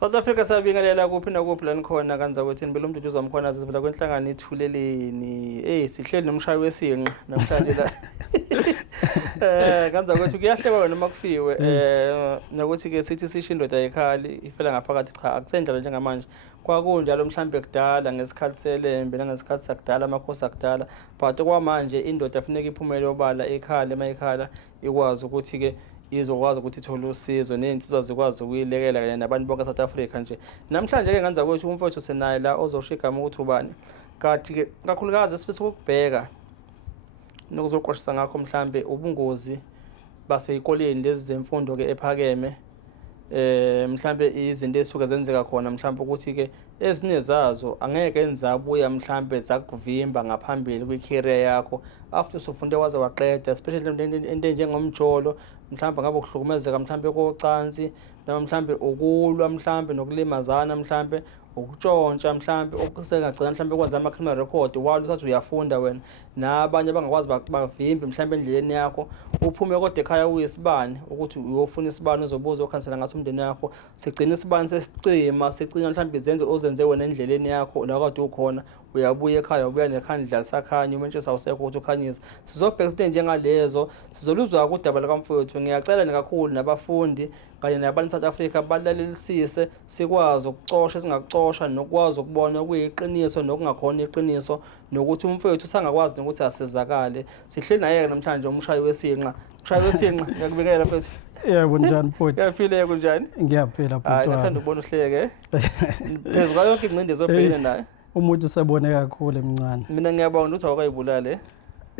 South Africa sabingelela kuphi nakuphi lani khona kanza ukuthi impela umuntu uzamkhona zivela kwenhlangano ithuleleni sihleli nomshayi wesinqa namhlanje la kanza ukuthi kuyahlekwa noma kufiwe nokuthi ke sithi sisho indoda ekhali ifela ngaphakathi cha akusenjalo njengamanje kwakunjalo mhlambe kudala ngesikhathi selembe nangesikhathi sakudala amakhosi akudala but kwamanje indoda kufanele iphumele obala ekhaya emayikhaya ikwazi ukuthi ke izokwazi ukuthi ithole usizo nezinsizwa zikwazi ukuyilekela kanye nabantu bonke South Africa nje namhlanje ke ngenza ukuthi umfowethu senaye la ozosho igama ukuthi ubani kanti ke kakhulukazi sifisa ukubheka nokuzoqoshisa ngakho mhlambe ubungozi baseyikoleni lezi zemfundo ke ephakeme mhlambe izinto esuka zenzeka khona mhlambe ukuthi ke ezinye zazo angeke enzabuya mhlambe zakuvimba ngaphambili kwi-career yakho after usufunde waze waqeda especially into njengomjolo mhlambe ngabe ukuhlukumezeka mhlambe kocansi noma mhlambe ukulwa mhlambe nokulimazana mhlambe ukutshontsha mhlambe okusengagcina mhlambe kwazi ama criminal record walo usathi uyafunda wena nabanye abangakwazi bavimbe mhlambe endleleni yakho uphume kodwa ekhaya uyisibani ukuthi uyofuna isibani uzobuza ukhansela ngaso umndeni yakho sigcina isibani sesicima sigcina mhlambe izenzo ozenze wena endleleni yakho la kade ukhona uyabuya ekhaya ubuya nekhandla lisakhanya umentshisa awusekho ukuthi ukhanyisa sizobheka izinto njengalezo sizoluzwa kudaba lakamfowethu ngiyacela kakhulu nabafundi kanye nabantu South Africa balalelisise sikwazi ukucosha singakucosha nokwazi ukubona kuyiqiniso nokungakhona iqiniso nokuthi umfowethu usangakwazi ukuthi asizakale sihleli naye namhlanje umshayi wesinqa ngiyakubikela mfowethu yebo njani futhi uyaphila kunjani ngiyaphila futhi hayi ngathanda ukubona uhleke phezulu yonke incindezi obhekene nayo umuntu usebone kakhulu emncane mina ngiyabona ukuthi awukayibulale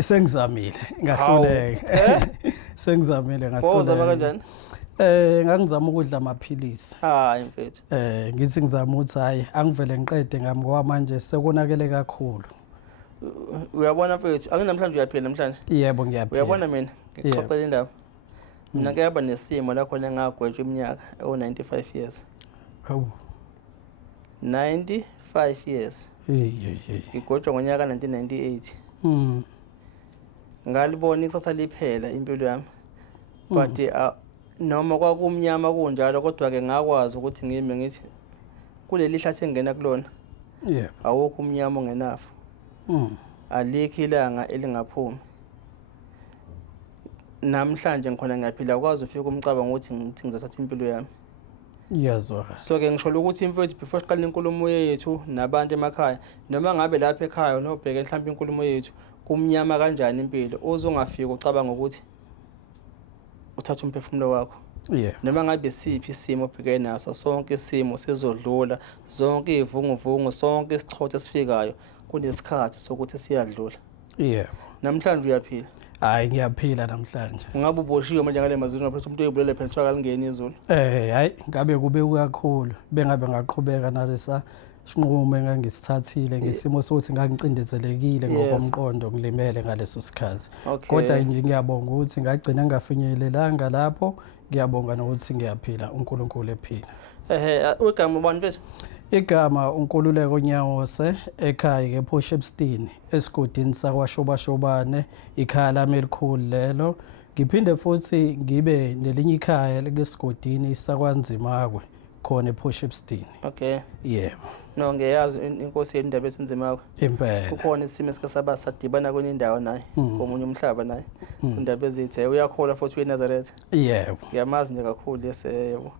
sengizamile ngahluleka sengizamile ngahluleka uzama kanjani ngangizama ukudla amaphilisi hayi mfethu ngithi ngizama ukuthi hayi angivele ngiqede ngami ngoba manje sekonakele kakhulu uyabona mfethu anginamhlanje uyaphila namhlanje yebo ngiyaphila uyabona mina ngixoxela indaba mina ngiyaba nesimo la khona ngagwetshwa iminyaka o95 years hawu 95 years ngigwetshwa ngonyaka 1998 ngalibona ikusasa liphela impilo yami but noma kwakumnyama kunjalo kodwa ke ngakwazi ukuthi ngime ngithi kuleli hlathi engena kulona awukho umnyama ongenafu alikho ilanga elingaphumi namhlanje ngikhona ngiyaphila ukwazi ufika umcabango ukuthi ngizothatha impilo yami iyazwa so ke ngisho ukuthi imfowethu before siqala inkulumo yethu nabantu emakhaya noma ngabe lapha ekhaya nobheka mhlawumbe inkulumo yethu kumnyama kanjani impilo uzongafika ucabanga ukuthi uthatha umphefumulo wakho noma ngabe siphi isimo obhekene naso sonke isimo sizodlula zonke ivunguvungu sonke isichotho esifikayo kunesikhathi sokuthi siyadlula namhlanje uyaphila hayi ngiyaphila namhlanje ngabe uboshiwe manje ngale mazulu ngaphethe umuntu oyibulele phela kuthiwa kalingeni izulu hayi ngabe kube kakhulu bengabe ngaqhubeka nalesa sinqumo engangisithathile ngesimo sokuthi ngangicindezelekile ngokomqondo ngilimele ngaleso sikhathi kodwa nje ngiyabonga ukuthi ngagcina ngafinyelelanga lapho ngiyabonga nokuthi ngiyaphila uNkulunkulu ephila igama ubani mfethu igama uNkululeko Nyawose ekhaya ke Potchefstroom esigodini sakwaShobashobane ikhaya lami elikhulu lelo ngiphinde futhi ngibe nelinye ikhaya lesigodini sakwanzimakwe khona ePotchefstroom yebo no ngiyazi inkosi yendaba esinzimakwe impela kukhona isimo esikasaba sadibana kwenye indawo naye komunye umhlaba naye indaba ezithe uyakhola futhi weNazareth yebo ngiyamazi nje kakhulu yebo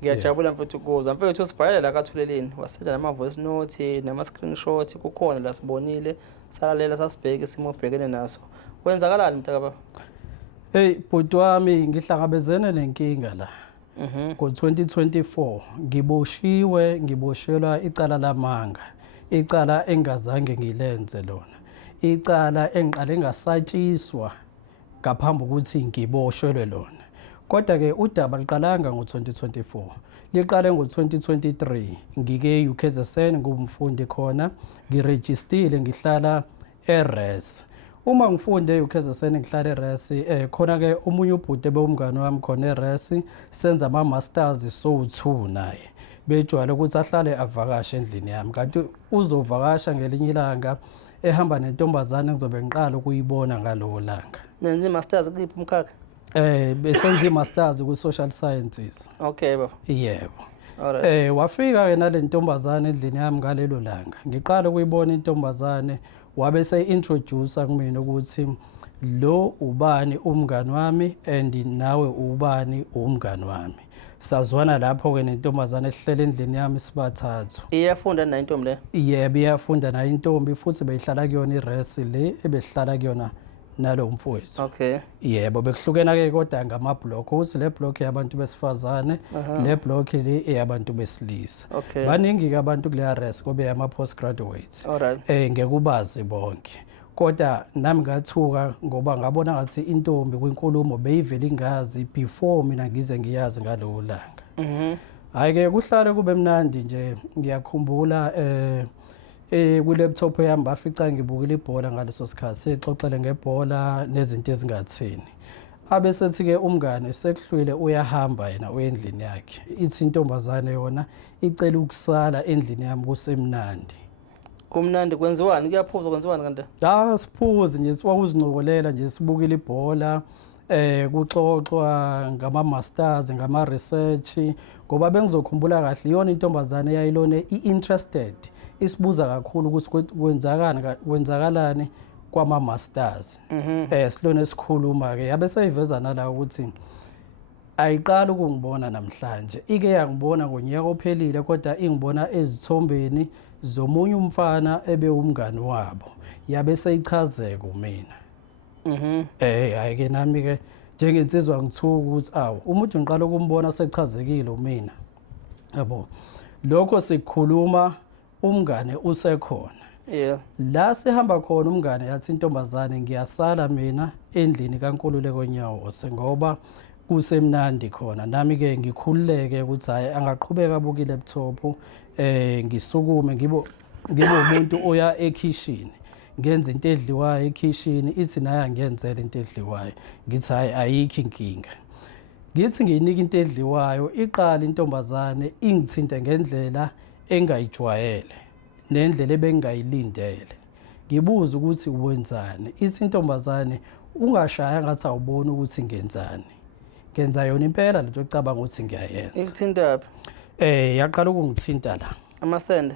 ngiyajabula mfethu ukuzwa mfethu usibhalela la kathuleleni wasetha nama voice note nama screenshot kukhona la sibonile salalela sasibheka isimo obhekene naso kwenzakalani mntakababa bhuti wami ngihlangabezene nenkinga la ngo-2024 ngiboshelwa icala lamanga icala engazange ngilenze lona icala engiqale ngasatshiswa ngaphambi ukuthi ngiboshelwe lona kodwa ke udaba liqalanga ngo-2024 liqale ngo-2023 ngike UKZN ngumfundi khona ngirejistile ngihlala eRes uma ngifunde UKZN ngihlala eRes khona ke omunye ubhuti bewumngane wami khona eRes senza ama masters so2 naye bejwayele ukuthi ahlale avakashe endlini yami kanti uzovakasha ngelinye ilanga ehamba nentombazane ngizobe ngiqala ukuyibona ngalowo langa nenze masters kuliphi umkhakha besenza masters ku social sciences okay baba yebo Alright. Wafika ke nale ntombazane endlini yami ngalelo langa. Ngiqala ukuyibona intombazane wabe introduce kumina ukuthi lo ubani umngani wami and nawe ubani umngani wami. Sazwana lapho ke nentombazane ehlele endlini yami sibathathu. Iyafunda na intombi le? Yebo iyafunda na intombi futhi beyihlala kuyona iresi le ebehlala kuyona nalo mfowethu. Okay. Yebo bekuhlukena ke kodwa ngama-block ukuthi le block yabantu besifazane le block le eyabantu besilisa. Okay. Baningi ke abantu kule arrest kube ama postgraduates. Alright. Ngekubazi bonke. Kodwa nami ngathuka ngoba ngabona ngathi intombi kwinkulumo beyivela ingazi before mina ngize ngiyazi ngalowo langa. Hayi ke kuhlale kube mnandi nje ngiyakhumbula kwi-laptop yami bafica ngibukile ibhola ngaleso sikhathi sexoxele ngebhola nezinto ezingathini. Abesethi ke umngane sekuhlwile uyahamba yena uyendlini yakhe. Ithi intombazane yona icela ukusala endlini yami kusemnandi. Kumnandi kwenziwani? Kuyaphuza kwenziwani kanti? Siphuze nje siwakuzincokolela nje sibukile ibhola kuxoxwa ngama-masters ngama-research ngoba bengizokhumbula kahle iyona intombazane eyayilone i-interested isibuza kakhulu ukuthi kwenzakalani kwama-masters. Silone sikhuluma ke yabe seyiveza nala ukuthi ayiqala ukungibona namhlanje ike yangibona ngonyaka ophelile kodwa ingibona ezithombeni zomunye umfana ebe umngani wabo yabe seyichazeka kumina. Hayi ke nami ke njengensizwa ngithuka ukuthi umuntu ngiqala ukumbona sechazekile umina. Yabo lokho sikhuluma umngane usekhona. Yeah. La sihamba khona umngane yathi intombazane ngiyasala mina endlini kaNkululeko Nyawo ngoba kusemnandi khona nami ke ngikhululeke ukuthi hayi angaqhubeka abuke laptop ngisukume ngibo umuntu oya ekitchen ngenza into edliwayo ekitchen ithi naye angiyenzele into edliwayo ngithi hayi ayikho inkinga. Ngithi ngiyinika into edliwayo iqala intombazane ingithinta ngendlela engayijwayele nendlela ebengayilindele. Ngibuza ukuthi wenzani. Ithi intombazane ungashaya ngathi awubona ukuthi ngenzani. Ngenza yona impela lento ecabanga ukuthi ngiyayenza. Ikuthinta phi? Yaqala ukungithinta la. Amasende?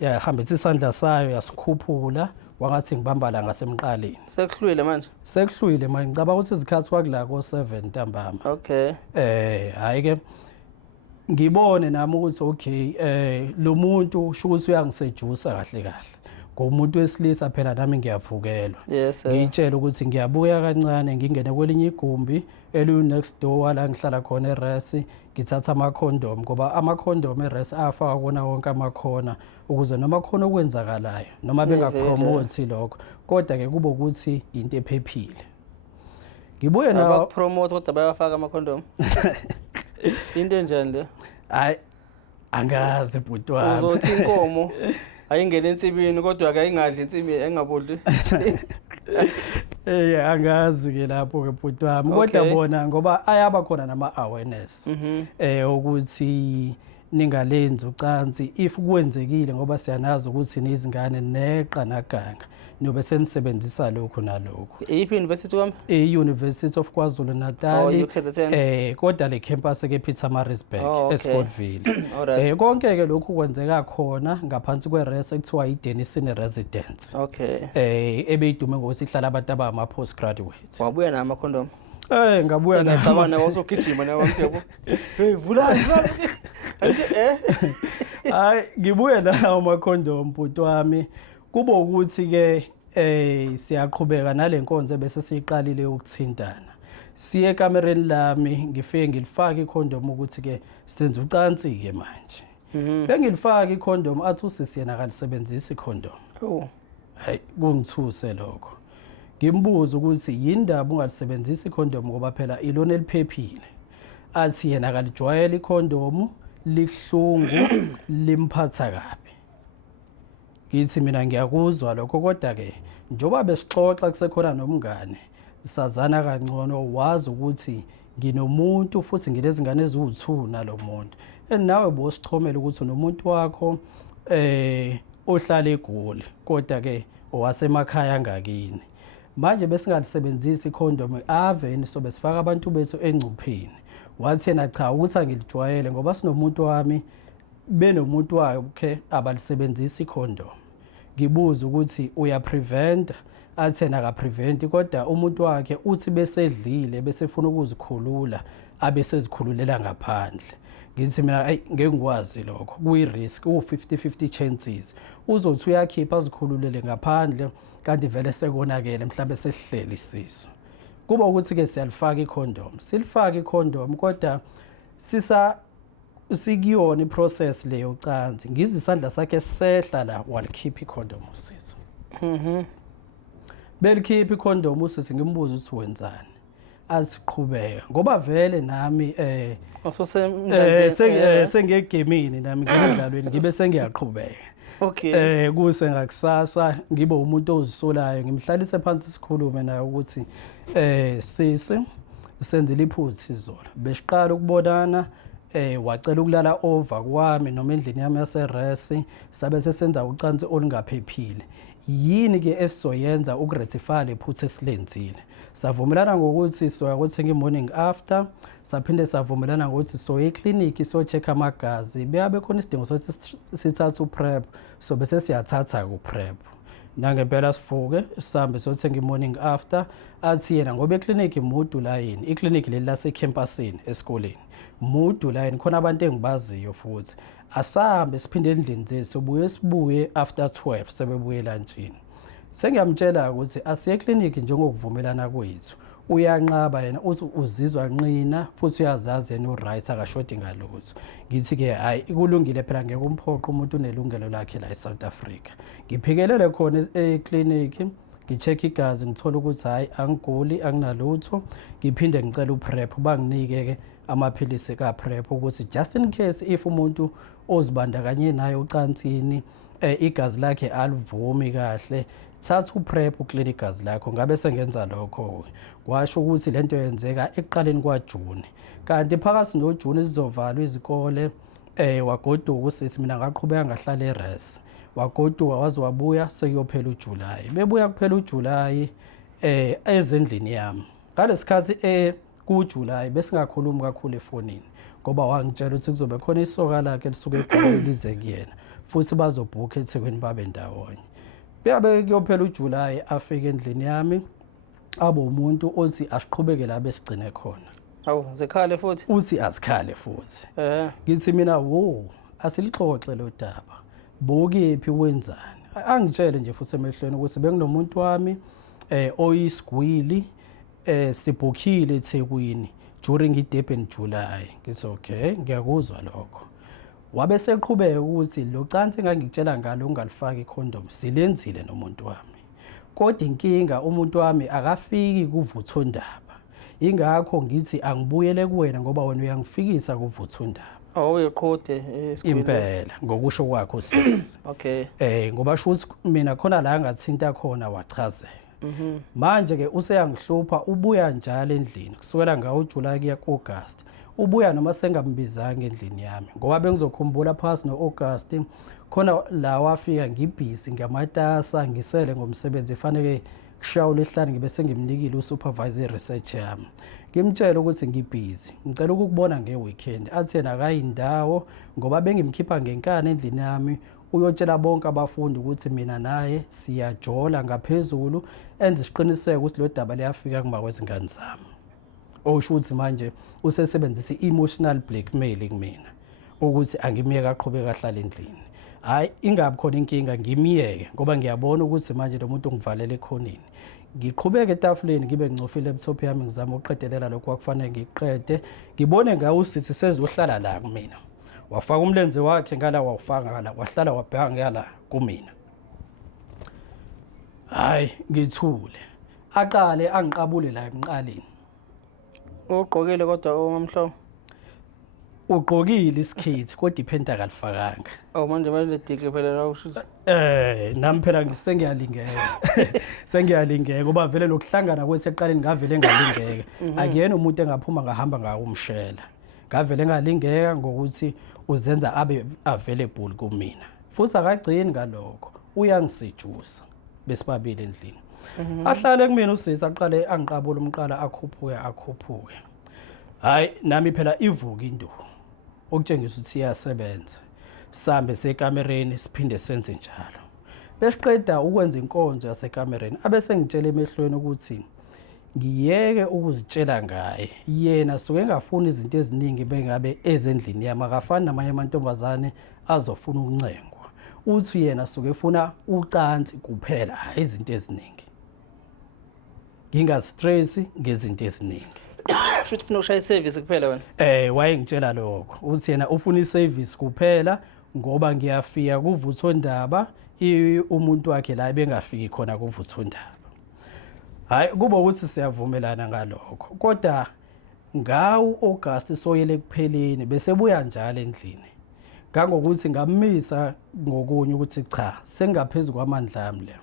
Yahambisa isandla sayo yasikhuphula wangathi ngibamba la ngasemqaleni. Sekuhlwile manje? Sekuhlwile manje ngicabanga ukuthi izikhathi kwakula ko7 ntambama. Okay. Hayi ke ngibone nami ukuthi okay lo muntu usho ukuthi uyangisejusa kahle kahle. Ngomuntu wesilisa phela nami ngiyavukelwa. Yes sir. Ngitshela ukuthi ngiyabuya kancane ngingene kwelinye igumbi next door la ngihlala khona eResi ngithatha ama-condom ngoba ama-condom eResi afaka kona wonke amakhona ukuze noma khona okwenzakalayo noma bengapromote lokho kodwa ke kube ukuthi into ephephile. Ngibuye na abapromote kodwa bayafaka ama-condom. Into enjani le? Hayi angazi bhuti wami. Uzothi inkomo ayingena ensibini kodwa ke ayingadli insibi engabudli. Angazi ke lapho ke bhuti wami kodwa bona ngoba ayaba khona nama-awareness ukuthi ningalenzi ucansi if kwenzekile ngoba siyanazi ukuthi nizingane neqa naganga nobe senisebenzisa lokho nalokho. Iyiphi university kwami? University of KwaZulu Natal. Kodwa le campus ke Pietermaritzburg eScottsville. Konke ke lokhu kwenzeka khona ngaphansi kweRes ekuthiwa iDenison Residence. Okay. Ebeyidume ngokuthi ihlala abantu abama postgraduates. Wabuya nama condom? Ngabuya na ngicabanga uzogijima nawe wathi yabo. Hey vulani. Athi hayi ngibuye nawo ama-condom bhuti wami kube ukuthi ke siyaqhubeka nalenkonzo bese siyiqalile ukuthintana. Siye ekamereni lami ngifike ngilifaka i-condom ukuthi ke senze ucansi ke manje. Bengilifaka i-condom athi usisi yena akalisebenzisi i-condom. Hayi kungithuse lokho. Ngimbuza ukuthi yindaba ungalisebenzisi i-condom ngoba phela ilona eliphephile. Athi yena akalijwayela i-condom lihlungu limphatha kabi. Ngithi mina ngiyakuzwa lokho kodwa ke njoba besixoxa kusekhona nomngane sazana kangcono wazi ukuthi nginomuntu futhi ngilezingane eziwu2 nalomuntu nawe bosixhomela ukuthi nomuntu wakho ohlala eGoli kodwa ke owasemakhaya ngakini manje besingalisebenzisi i-condom aveni so besifaka abantu bethu engcupheni wathi yena cha ukuthi angilijwayele ngoba sinomuntu wami benomuntu wakhe abalisebenzisa ikhondom. Ngibuza ukuthi uyaprevent, athi yena akaprevent kodwa umuntu wakhe uthi besedlile besefuna ukuzikhulula abesezikhululela ngaphandle. Ngithi mina ngeke ngikwazi lokho, kuyi-risk, u-50-50 chances. Uzothi uyakhipha azikhululele ngaphandle kanti vele sekonakele mhlawumbe sesihleli isiso. Kuba ukuthi-ke siyalifaka ikhondom, silifaka ikhondom kodwa sikuyona iprocess leyo ucansi. Ngizwe isandla sakhe sehla la walikhipha ikhondom usisi. Belikhipha ikhondom usisi ngimbuza ukuthi wenzani. Asiqhubeka ngoba vele nami sengiyegemini nami ngidlalweni ngibe sengiyaqhubeka. Okay. Kuse ngakusasa ngibe umuntu ozisolayo ngimhlalise phansi sikhulume naye ukuthi sisi senzile iphutha izolo. Besiqala ukubonana wacela ukulala over kwami noma endlini yami yaseresi sabe sesenza ucansi olungaphephile. Yini ke esizoyenza ukurectify lephutha esilenzile? Savumelana ngokuthi soya kuthenga morning after, saphinde savumelana ngokuthi soya eclinic so check amagazi. Beyabe khona isidingo sokuthi sithathe uprep, so bese siyathatha uprep. Nangempela sivuke sihambe sothenga morning after, athi yena ngoba eclinic mudu line, iclinic leli lase campusini esikoleni. Mudu line khona abantu engibaziyo futhi. Asahambe siphinde endlini zethu sibuye after 12 sebebuye lunchini. Sengiyamtshela ukuthi asiye eclinic njengokuvumelana kwethu. Uyanqaba yena uthi uzizwa nqina futhi uyazazi yena uright akashoti ngalutho. Ngithi ke hayi kulungile phela ngeke umphoqo umuntu unelungelo lakhe la eSouth Africa. Ngiphikelele khona eclinic, ngicheck igazi ngithola ukuthi hayi angiguli anginalutho. Ngiphinde ngicela uprep banginike ke amaphilisi kaPrep ukuthi just in case if umuntu ozibandakanye naye ucansini igazi lakhe alivumi kahle, thatha uPrep uclean igazi lakho. Ngabe sengenza lokho kwasho ukuthi lento yenzeka ekuqaleni kwaJune, kanti phakathi noJune sizovalwa izikole. Wagoduka usisi mina ngaqhubeka ngahlala eRes, wagoduka waze wabuya sekuyophela uJuly. Bebuya kuphela uJuly ezendlini yami ngalesikhathi kuJuly besingakhulumi kakhulu efonini ngoba wangitshela ukuthi kuzobe khona isoka lakhe lisuke eGoli lize kuyena futhi bazobhukha eThekwini babe ndawonye. Beyabe kuyophela uJuly afike endlini yami abe umuntu othi asiqhubeke la besigcine khona. Awu zikhale futhi. Uthi asikhale futhi. Ngithi mina wo asilixoxe lo daba. Bokephi wenzani? Angitshele nje futhi emehlweni ukuthi benginomuntu wami oyisigwili sibhukhile eThekwini during iDurban July. Ngithi okay ngiyakuzwa lokho. Wabe seqhubeka ukuthi lo cansi engangitshela ngalo ungalifaki ikhondom silenzile nomuntu wami. Kodwa inkinga umuntu wami akafiki kuvutho ndaba. Ingakho ngithi angibuyele kuwena ngoba wena uyangifikisa kuvutho ndaba. Uyiqhode impela ngokusho kwakho usisi. Okay. Ngoba shuthi mina khona la ngathinta khona wachazeka. Manje ke useyangihlupha ubuya njalo endlini kusukela ngawo uJuly kuya kuAugust. Ubuya noma sengambizanga endlini yami ngoba bengizokhumbula phakathi noAugust khona la wafika ngibhizi ngamatasa ngisele ngomsebenzi efanele kushawula ehlani ngibe sengimnikile usupervisor research yami. Ngimtshela ukuthi ngibhizi ngicela ukukubona ngeweekend. Athi yena akayindawo ngoba bengimkhipha ngenkani endlini yami uyotshela bonke abafundi ukuthi mina naye siyajola ngaphezulu enze isiqiniseke ukuthi lo daba liyafika kuma kwezingane zami. Osho ukuthi manje usesebenzisa i-emotional blackmail kumina ukuthi angimiyeke aqhubeka ahlala endlini. Hayi ingabe khona inkinga ngimiyeke ngoba ngiyabona ukuthi manje lo muntu ungivalela ekhoneni. Ngiqhubeke etafuleni ngibe ngicofile laptop yami ngizama uqedelela lokho akufanele ngiqede. Ngibone ngawo usisi sezohlala la kumina. Wafaka umlenze wakhe ngala wawufaka ngala wahlala wabheka ngala kumina. Hayi ngithule. Aqale angiqabule la emqaleni. Ugqokile kodwa umamhlobo. Ugqokile isikhethi kodwa iphenta kalifakanga. Manje manje dikle phela la ushuthi. Nami phela ngisengiyalingeka. Sengiyalingeka ngoba vele lokuhlangana kwethu eqaleni ngavele ngalingeka. Akuyena umuntu engaphuma ngahamba ngawo umshela. Ngavele ngalingeka ngokuthi uzenza abe available kumina. Futhi akagcini ngalokho. Uyangisijusa besibabili endlini. Ahlale kumina usisi aqale angiqabula umqala akhuphuke. hayi nami phela ivuka into okutshengisa ukuthi iyasebenza sambe sekamereni siphinde senze njalo besiqeda ukwenza inkonzo yasekamereni abese ngitshela emehlweni ukuthi ngiyeke ukuzitshela ngaye yena suke engafuni izinto eziningi bengabe ezendlini yami akafani namanye amantombazane azofuna ukuncengwa uthi yena suke efuna ucansi kuphela hayi izinto eziningi ngingastress ngezinto eziningi Shothi ufuna ukushaya iservice kuphela wena wayengitshela lokho uthi yena ufuna iservice kuphela ngoba ngiyafika kuvuthondaba umuntu wakhe la bengafiki khona kuvuthondaba hayi kuba ukuthi siyavumelana ngalokho kodwa ngawo August soyele kupheleni bese buya njalo endlini ngangokuthi ngamisa ngokunye ukuthi cha sengaphezulu kwamandla ami le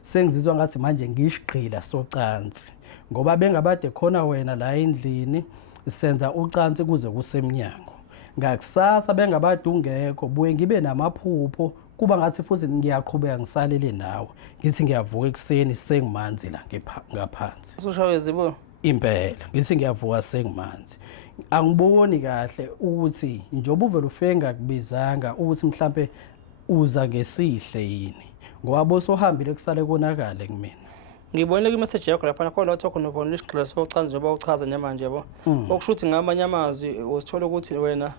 sengizizwa ngathi manje ngishigqila socansi ngoba bengabade khona wena la endlini senza ucansi kuze kusemnyango ngakusasa bengabade ungekho buye ngibe namaphupho kuba ngathi futhi ngiyaqhubeka ngisalele nawe ngithi ngiyavuka ekseni sengimanzi la ngaphansi usushawe zibo impela ngithi ngiyavuka sengimanzi angiboni kahle ukuthi njoba uvela ufenga kubizanga ukuthi mhlambe uza ngesihle yini ngoba bosohambile kusale konakale kumina ngibonile ku-message yakho lapha khona uthi khona ubona isigqila socansi njengoba uchaza njemanje yabo okushuthi ngamanye amazwi usithola ukuthi wena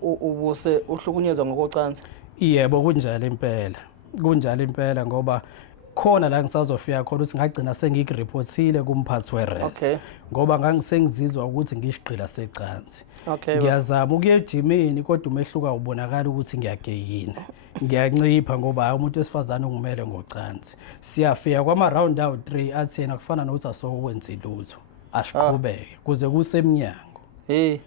ubuse uhlukunyezwa ngokocansi yebo kunjalo impela ngoba khona la ngisazofika khona ukuthi ngagcina sengikuripothile kumphathi weRes ngoba ngangisengizizwa ukuthi ngishigqila secansi ngiyazama ukuya ejimini kodwa umehluka ubonakala ukuthi ngiyageyina ngiyancipha ngoba umuntu wesifazane ungimele ngocansi siyafika kwama round out 3 athi yena kufana nokuthi asokwenza lutho asiqhubeke kuze kusemnyango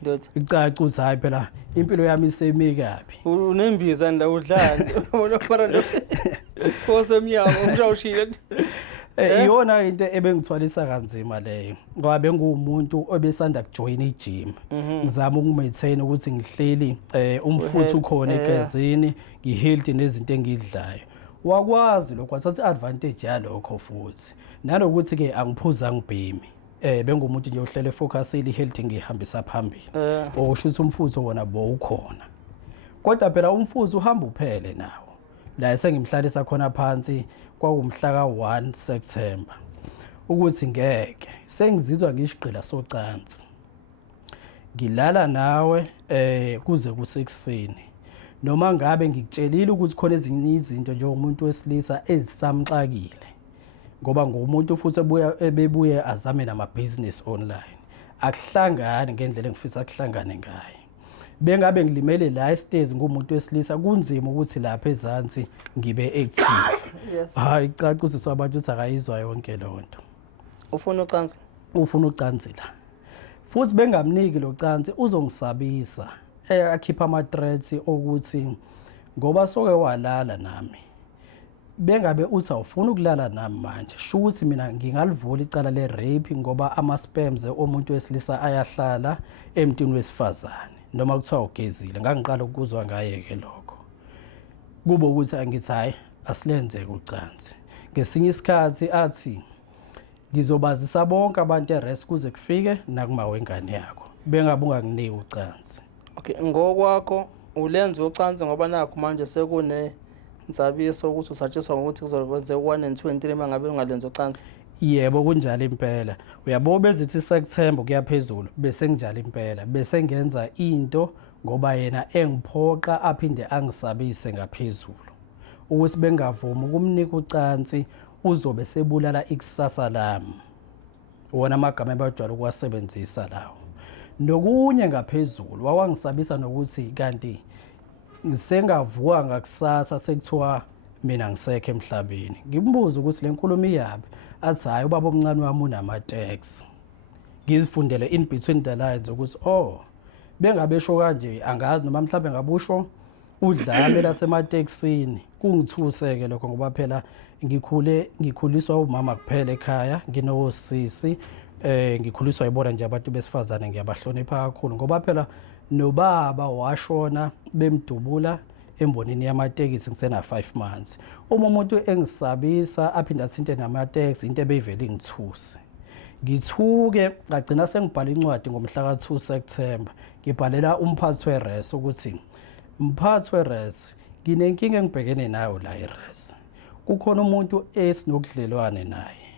ndoda icaca ukuthi hayi phela impilo yami isemi kabi unembiza la udlala ubona fana lo kosemnyama umshawushile iyona into ebengithwalisa kanzima leyo ngoba bengumuntu obesanda kujoin igym ngizama ukumaintain ukuthi ngihleli umfutho ukhona egazini ngihealthy nezinto engidlayo wakwazi lokho wathatha advantage yalokho futhi nanokuthi ke angiphuza ngibhemi bengumuntu nje uhlele focusile health ngihambisa phambili okusho ukuthi umfutho wona bowukhona kodwa phela umfutho uhamba uphele nawo la sengimhlalisa khona phansi kwakumhla ka1 September ukuthi ngeke sengizizwa ngishigqila socansi ngilala nawe kuze kusekuseni noma ngabe ngikutshelile ukuthi khona ezinye izinto nje umuntu wesilisa ezisamxakile ngoba ngumuntu futhi ebebuye azame nama-business online akuhlangani ngendlela engifisa kuhlangane ngaye bengabe ngilimele la estage ngumuntu wesilisa kunzima ukuthi lapha ezansi ngibe active hayi caca usizwa abantu ukuthi akayizwa yonke lonto ufuna ucansi la futhi bengamniki lo cansi uzongisabisa akhipha ama-threats ukuthi ngoba soke walala nami bengabe uthi awufuna ukulala nami manje sho ukuthi mina ngingalivula icala le-rape ngoba ama-spams omuntu wesilisa ayahlala emntwini wesifazane noma kuthiwa ugezile ngangiqala ukuzwa ngaye-ke lokho kube ukuthi angithi hhayi asilenzeke ucansi ngesinye isikhathi athi ngizobazisa bonke abantu eRes kuze kufike nakuma wengane yakho bengabe unganginiki ucansi ngokwakho ulenza ucansi ngoba nakho manje sekune nsabiso ukuthi usatshiswa ngokuthi kuzokwenza 1 and 2 and 3 mangabe ungalenza ucansi yebo kunjalo impela uyabo bezithi sekuthemba kuyaphezulu bese njalo impela bese ngenza into ngoba yena engiphoqa aphinde angisabise ngaphezulu ukuthi bengavuma ukumnika ucansi uzobe sebulala ikusasa lami wona amagama abajwayele ukuwasebenzisa lawo nokunye ngaphezulu wawangisabisa nokuthi kanti ngisengavuka ngakusasa sekuthiwa mina ngisekho emhlabeni ngimbuza ukuthi lenkulumo iyabi athi hayi ubaba omncane wami unama-tax ngizifundele in between the lines ukuthi bengabesho kanje angazi noma mhlawumbe ngabusho udlame lasemateksini kungithuseke lokho ngoba phela ngikhuliswa umama kuphela ekhaya nginosisi ngikhuliswa yibona nje abantu besifazane ngiyabahlonipha kakhulu ngoba phela nobaba washona bemdubula embonini yamatekisi ngisena 5 months uma umuntu engisabisa aphinda athinte namateksi into ebeyivele ingithuse ngithuke ngagcina sengibhala incwadi ngomhla ka-2 September ngibhalela umphathi weRes ukuthi mphathi weRes nginenkinga engibhekene nayo la eRes. Kukhona umuntu esinokudlelwane naye.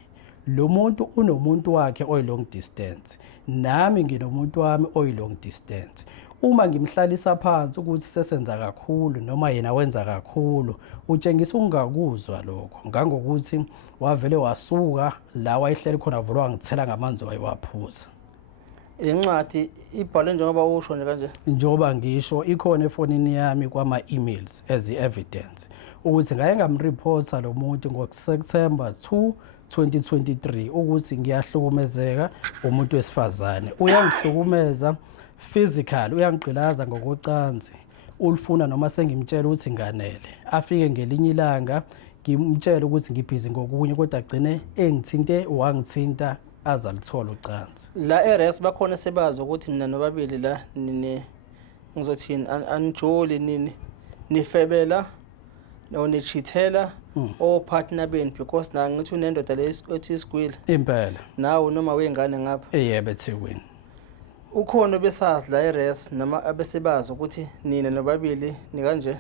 Lo muntu unomuntu wakhe oyi-long distance, nami nginomuntu wami oyi-long distance. Uma ngimhlalisa phansi ukuthi sesenza kakhulu noma yena wenza kakhulu, utshengisa ukungakuzwa lokho. Ngangokuthi wavele wasuka la wayehleli khona vele wangithela ngamanzi wayewaphuza. Incwadi ibhalwe njengoba usho nje kanje. Njengoba ngisho ikhona efonini yami kwama-emails as i-evidence ukuthi ngaye ngamreporta lo muntu ngo-September 2, 2023 ukuthi ngiyahlukumezeka umuntu wesifazane. Uyangihlukumeza physical, uyangigqilaza ngokocansi. Ulifuna noma sengimtshela ukuthi nganele. Afike ngelinye ilanga ngimtshela ukuthi ngibhizi ngokunye kodwa agcine engithinte wangithinta azalithola ucansi. La eRes bakhona sebazi ukuthi nina nobabili la ngizothini anijoli nini nifebela nonichithela partner beni because na ngithi unendoda le ethi isigwili Impela. nawe noma wengane ngapha. Yebo eThekwini. Ukhona besazi la eRes noma abesebazi ukuthi nina nobabili nikanje.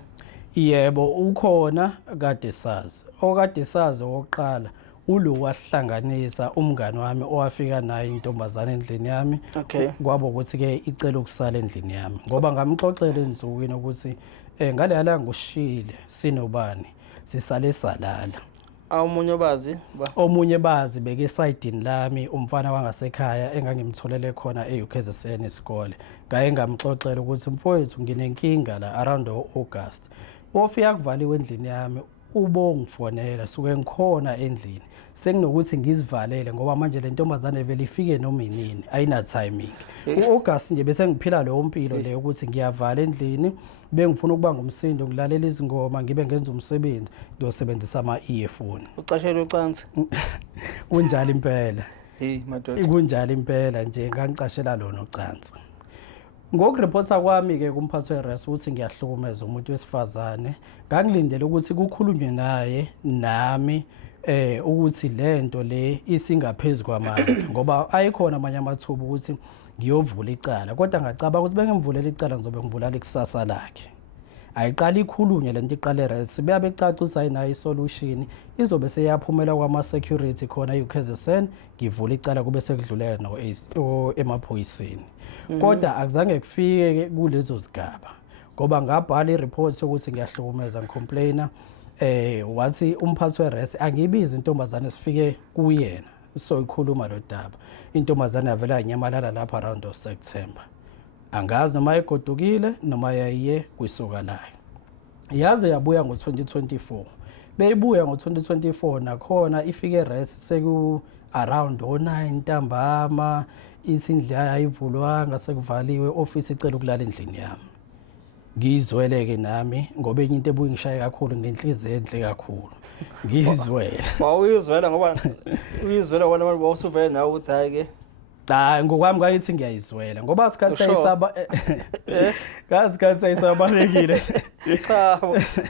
Yebo ukhona kade sazi. Okade sazi oqala ulo wahlanganisa umngane wami owafika naye intombazane endlini yami. Okay. Kwabo ukuthi ke icela ukusala endlini yami ngoba ngamxoxela enzukwini ukuthi ngale yala ngushile sinobani sisale salala. Omunye bazi beke sidini lami umfana wangasekhaya engangimtholele khona eUKZN isikole. Ngaye ngamxoxela ukuthi mfowethu nginenkinga la around August. Bofika kuvaliwe endlini yami ubongifonela suke ngikhona endlini. Senginokuthi ngizivalele ngoba manje le ntombazane vele ifike noma inini ayina timing. UAugust nje bese ngiphila leyo mpilo leyo ukuthi ngiyavala endlini bengifuna ukuba ngumsindo ngilalela izingoma ngibe ngenza umsebenzi ngiyosebenzisa ama-earphone. Ucashela ucansi. Kunjalo impela. Hey madoda. Kunjalo impela nje ngangicashela lona ucansi. Ngokureporta kwami ke kumphathi weRes ukuthi ngiyahlukumeza umuntu wesifazane, ngangilindele ukuthi kukhulunywe naye nami ukuthi lento le isingaphezulu kwamandla ngoba ayikhona amanye amathuba ukuthi ngiyovula icala kodwa ngacabanga ukuthi bengemvulela icala ngizobe ngibulala ikusasa lakhe. Ayiqala ikhulunywe lento iqale eRes beyabe ecacisa ayinayo isolution izobe seyaphumela kwama security khona eUKZN ngivula icala kube sekudlulela no emaphoyiseni. Kodwa akuzange kufike kulezo zigaba ngoba ngabhala ireport sokuthi ngiyahlukumeza ngicomplaina wathi umphathi weRes angibizi intombazane sifike kuyena so ikhuluma lo daba. Intombazane yavela yanyamalala lapha around September. Angazi noma egodukile noma yayiye kwisoka layo. Yaze yabuya ngo-2024. Beyibuya ngo-2024 nakhona ifike eRes seku around 9 ntambama isindla ayivulwanga sekuvaliwe office icela ukulala endlini yami. Ngizweleke nami ngoba enye into ebuye ngishaye kakhulu ngenhliziyo enhle kakhulu. Ngizwele. Wawuyizwela ngoba uyizwela wona abantu bawusuvele nawe ukuthi hayi ke ngokwami ngayithi ngiyayizwela ngoba sikhathi sayisaba ngathi sayisabalekile. Cha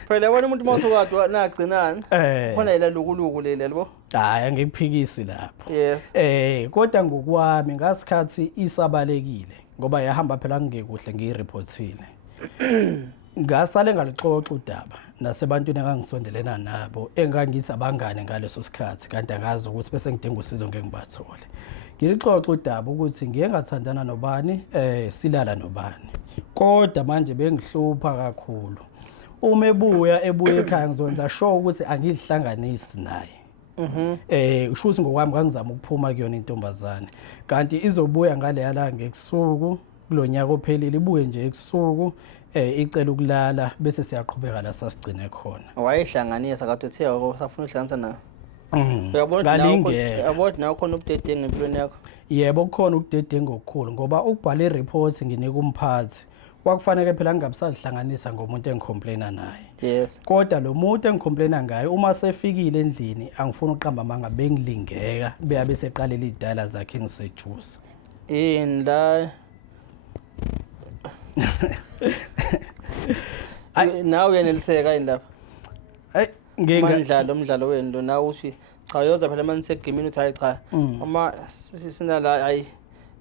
phela wena umuntu mawusukade nagcinana khona yela lukuluku leli yabo. Angikuphikisi lapho. Yes. Kodwa ngokwami ngasikhathi isabalekile ngoba yahamba phela ngekuhle ngiyireportile. Ngasale ngalixoxa udaba nasebantwini engangisondelena nabo engangithi abangane ngaleso sikhathi kanti angazi ukuthi bese ngidinga usizo ngeke ngibathole. Ngilixoxa udaba ukuthi ngiye ngathandana nobani silala nobani kodwa manje bengihlupha kakhulu. Uma ebuya ekhaya ngizonza sure ukuthi angihlanganisi naye. Usho ukuthi ngokwami ngangizama ukuphuma kuyona intombazane kanti izobuya ngale yala ngekusuku kulonyaka ophelile ibuye nje ekusuku icela ukulala bese siyaqhubeka la sasigcine khona. Wayehlanganisa kade uthe usafuna uhlanganisa nawe. Uyabona nawe khona ubudedengu empilweni yakho. Yebo kukhona ubudedengu okukhulu ngoba ukubhala ireport nginika umphathi kwakufanele phela ngingabusahlanganisa ngomuntu engicomplaina naye. Yes. Kodwa lo muntu engicomplaina ngaye uma sefikile endlini angifuna uqamba amanga bengilingeka beyabe seqalela idala zakhe ngisejuice. La nawe uyaneliseka yini lapha? Umdlalo wenu lo nawe uthi cha yoza phela manje segimini uthi hayi cha uma sinala hayi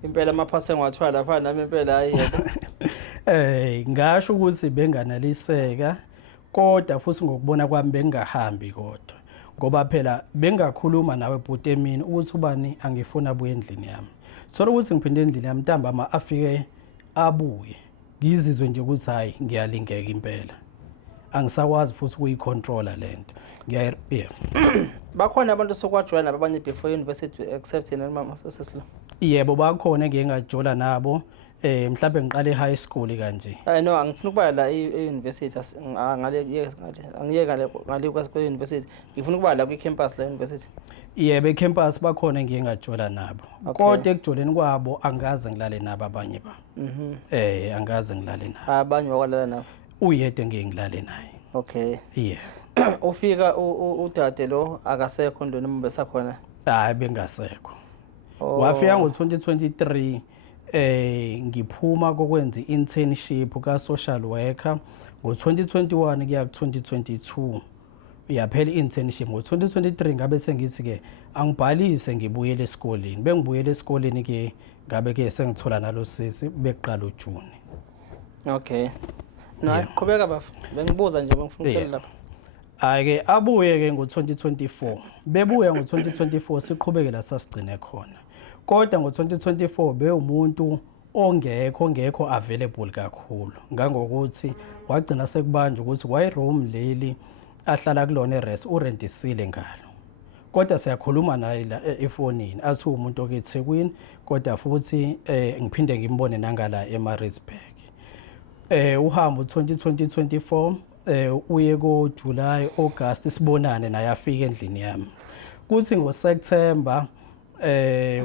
impela amaphasi engiwathiwa lapha nami impela hayi ngasho ukuthi benganaliseka kodwa futhi ngokubona kwami bengahambi kodwa ngoba phela bengakhuluma nawe bhuti emini ukuthi ubani angifuna abuye endlini yami thola ukuthi ngiphinde endlini yami ntambama afike abuye ngizizwe nje ukuthi hayi ngiyalingeka impela angisakwazi futhi ukuyicontrola lento yeah bakhona abantu sokwajoyina abanye before university accept noma sesislo yebo bakhona engeke ngajola nabo mhlawumbe ngiqale e-high school kanje no angifuna ukuba la e-university angiyeka ngale kwe-university ngifuna ukuba la kwi-campus la university yebo e-campus bakhona engeke ngajola nabo kodwa ekujoleni kwabo angaze ngilale nabo abanye ba angaze ngilale nabo abanye wakwalala nabo uyedwa engeke ngilale naye okay yeah ufika udade lo akasekho ndweni besakhona hayi bengasekho wafika ngo-2023 ngiphuma kokwenza i-internship ka-social worker ngo-2021 kuya ku-2022 yaphela i-internship ngo-2023 ngabe sengithi-ke angibhalise ngibuyele esikoleni bengibuyele esikoleni-ke ngabe-ke sengithola nalo sisi bekuqala uJune okay no qhubeka bafu bengibuza nje bengifuna ukuthela lapha Ake abuye-ke ngo-2024 bebuya ngo-2024 siqhubekela sasigcine khona kodwa ngo-2024 bewumuntu ongekho available kakhulu ngangokuthi wagcina sekubanje ukuthi wayi-room leli ahlala kulona e-rest urentisile ngalo kodwa siyakhuluma naye la efonini athi umuntu okeThekwini kodwa futhi ngiphinde ngimbone nangala eMaritzburg uhamba u-2024 uye ko-July August sibonane naye afika endlini yami kuthi ngo-September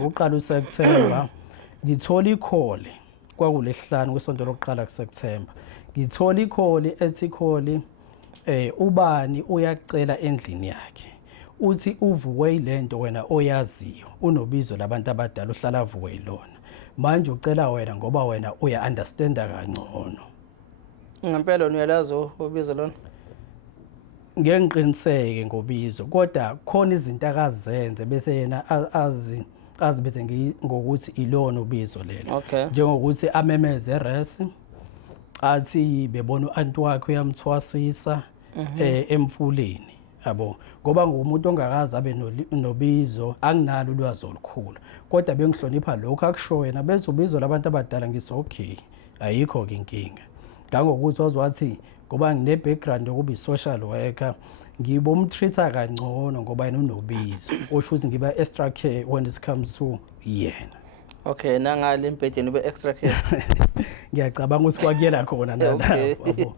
uqala uSeptember ngithola i-call kwakulesihlanu kwesonto lokuqala kuSeptember ngithola i-call ethi call ubani uyacela endlini yakhe uthi uvuke ilento wena oyaziyo unobizo labantu abadala uhlala avuke ilona manje ucela wena ngoba wena uya understanda kangcono ngempela uyalazi ubizo lona ngeke ngiqiniseke ngobizo kodwa khona izinto akazenze bese yena azibethe ngokuthi ilona ubizo lelo njengokuthi amemeze eRes athi bebona uanti wakhe uyamthwasisa emfuleni yabo ngoba ngumuntu ongakazi abe nobizo anginalo ulwazi olukhulu kodwa bengihlonipha lokho akusho wena benza ubizo labantu abadala ngithi okay ayikho ke inkinga ngangokuthi wathi ngoba ngine background yokuba i-social worker ngibomtreata kangcono ngoba yena unobizo osho ukuthi ngiba extra care when it comes to yena okay nangale embhedeni ube extra care ngiyacabanga ukuthi kwakuyela khona nalapho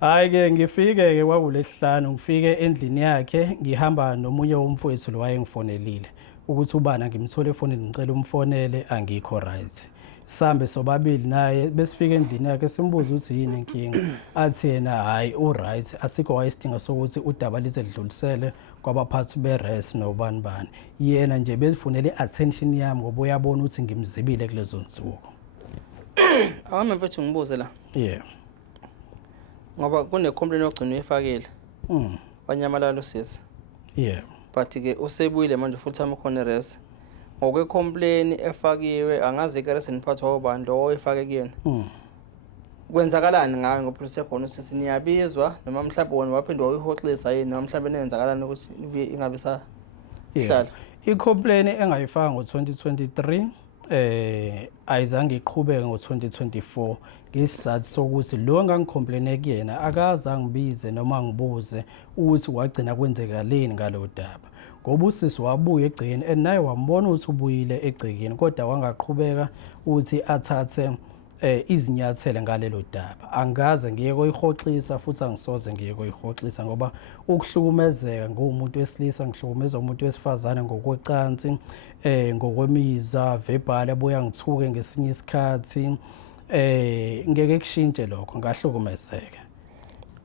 hayi ke ngifike ke kwakulesihlanu ngifike endlini yakhe ngihamba nomunye womfowethu lo wayengifonelile ukuthi ubana ngimthole efonini ngicela umfonele angikho right sambe sobabili naye besifika endlini yakhe simbuza ukuthi yini inkinga athi yena hayi uright asikho wayesidinga sokuthi udaba lidlulisele kwabaphathi beRes nobani yena nje bezifunele attention yami ngoba uyabona ukuthi ngimzibile kulezo nsuku awami mfethu ngibuze la yeah ngoba kunecomplaint ogcina uyifakile wanyamalala usisi yeah but ke usebuyile manje full time khona eRes ngokwe-complaint efakiwe angazi ke reseniphathwa wobani lo oyifake kuyena kwenzakalani ngayo ngoba sekhona usisi niyabizwa noma mhlawumbe wona waphinde wayihoxisa yini noma mhlawumbe nenzakalani ukuthi ingabe sahlala i-complaint engayifaka ngo-2023 ayizange iqhubeke ngo-2024 ngesizathu sokuthi lo ngangicomplaine kuyena akazange ngibize noma ngibuze ukuthi wagcina kwenzekaleni ngalo daba ngoba usisi wabuya egcekeni naye wambona ukuthi ubuyile egcekeni kodwa wangaqhubeka ukuthi athathe izinyathelo ngalelo daba angaze ngiye koyihoxisa futhi angisoze ngiye koyihoxisa ngoba ukuhlukumezeka ngomuntu wesilisa ngihlukumeza umuntu wesifazane ngokwecansi ngokwemiza verbal abuya ngithuke ngesinye isikhathi ngeke kushintshe lokho ngahlukumezeka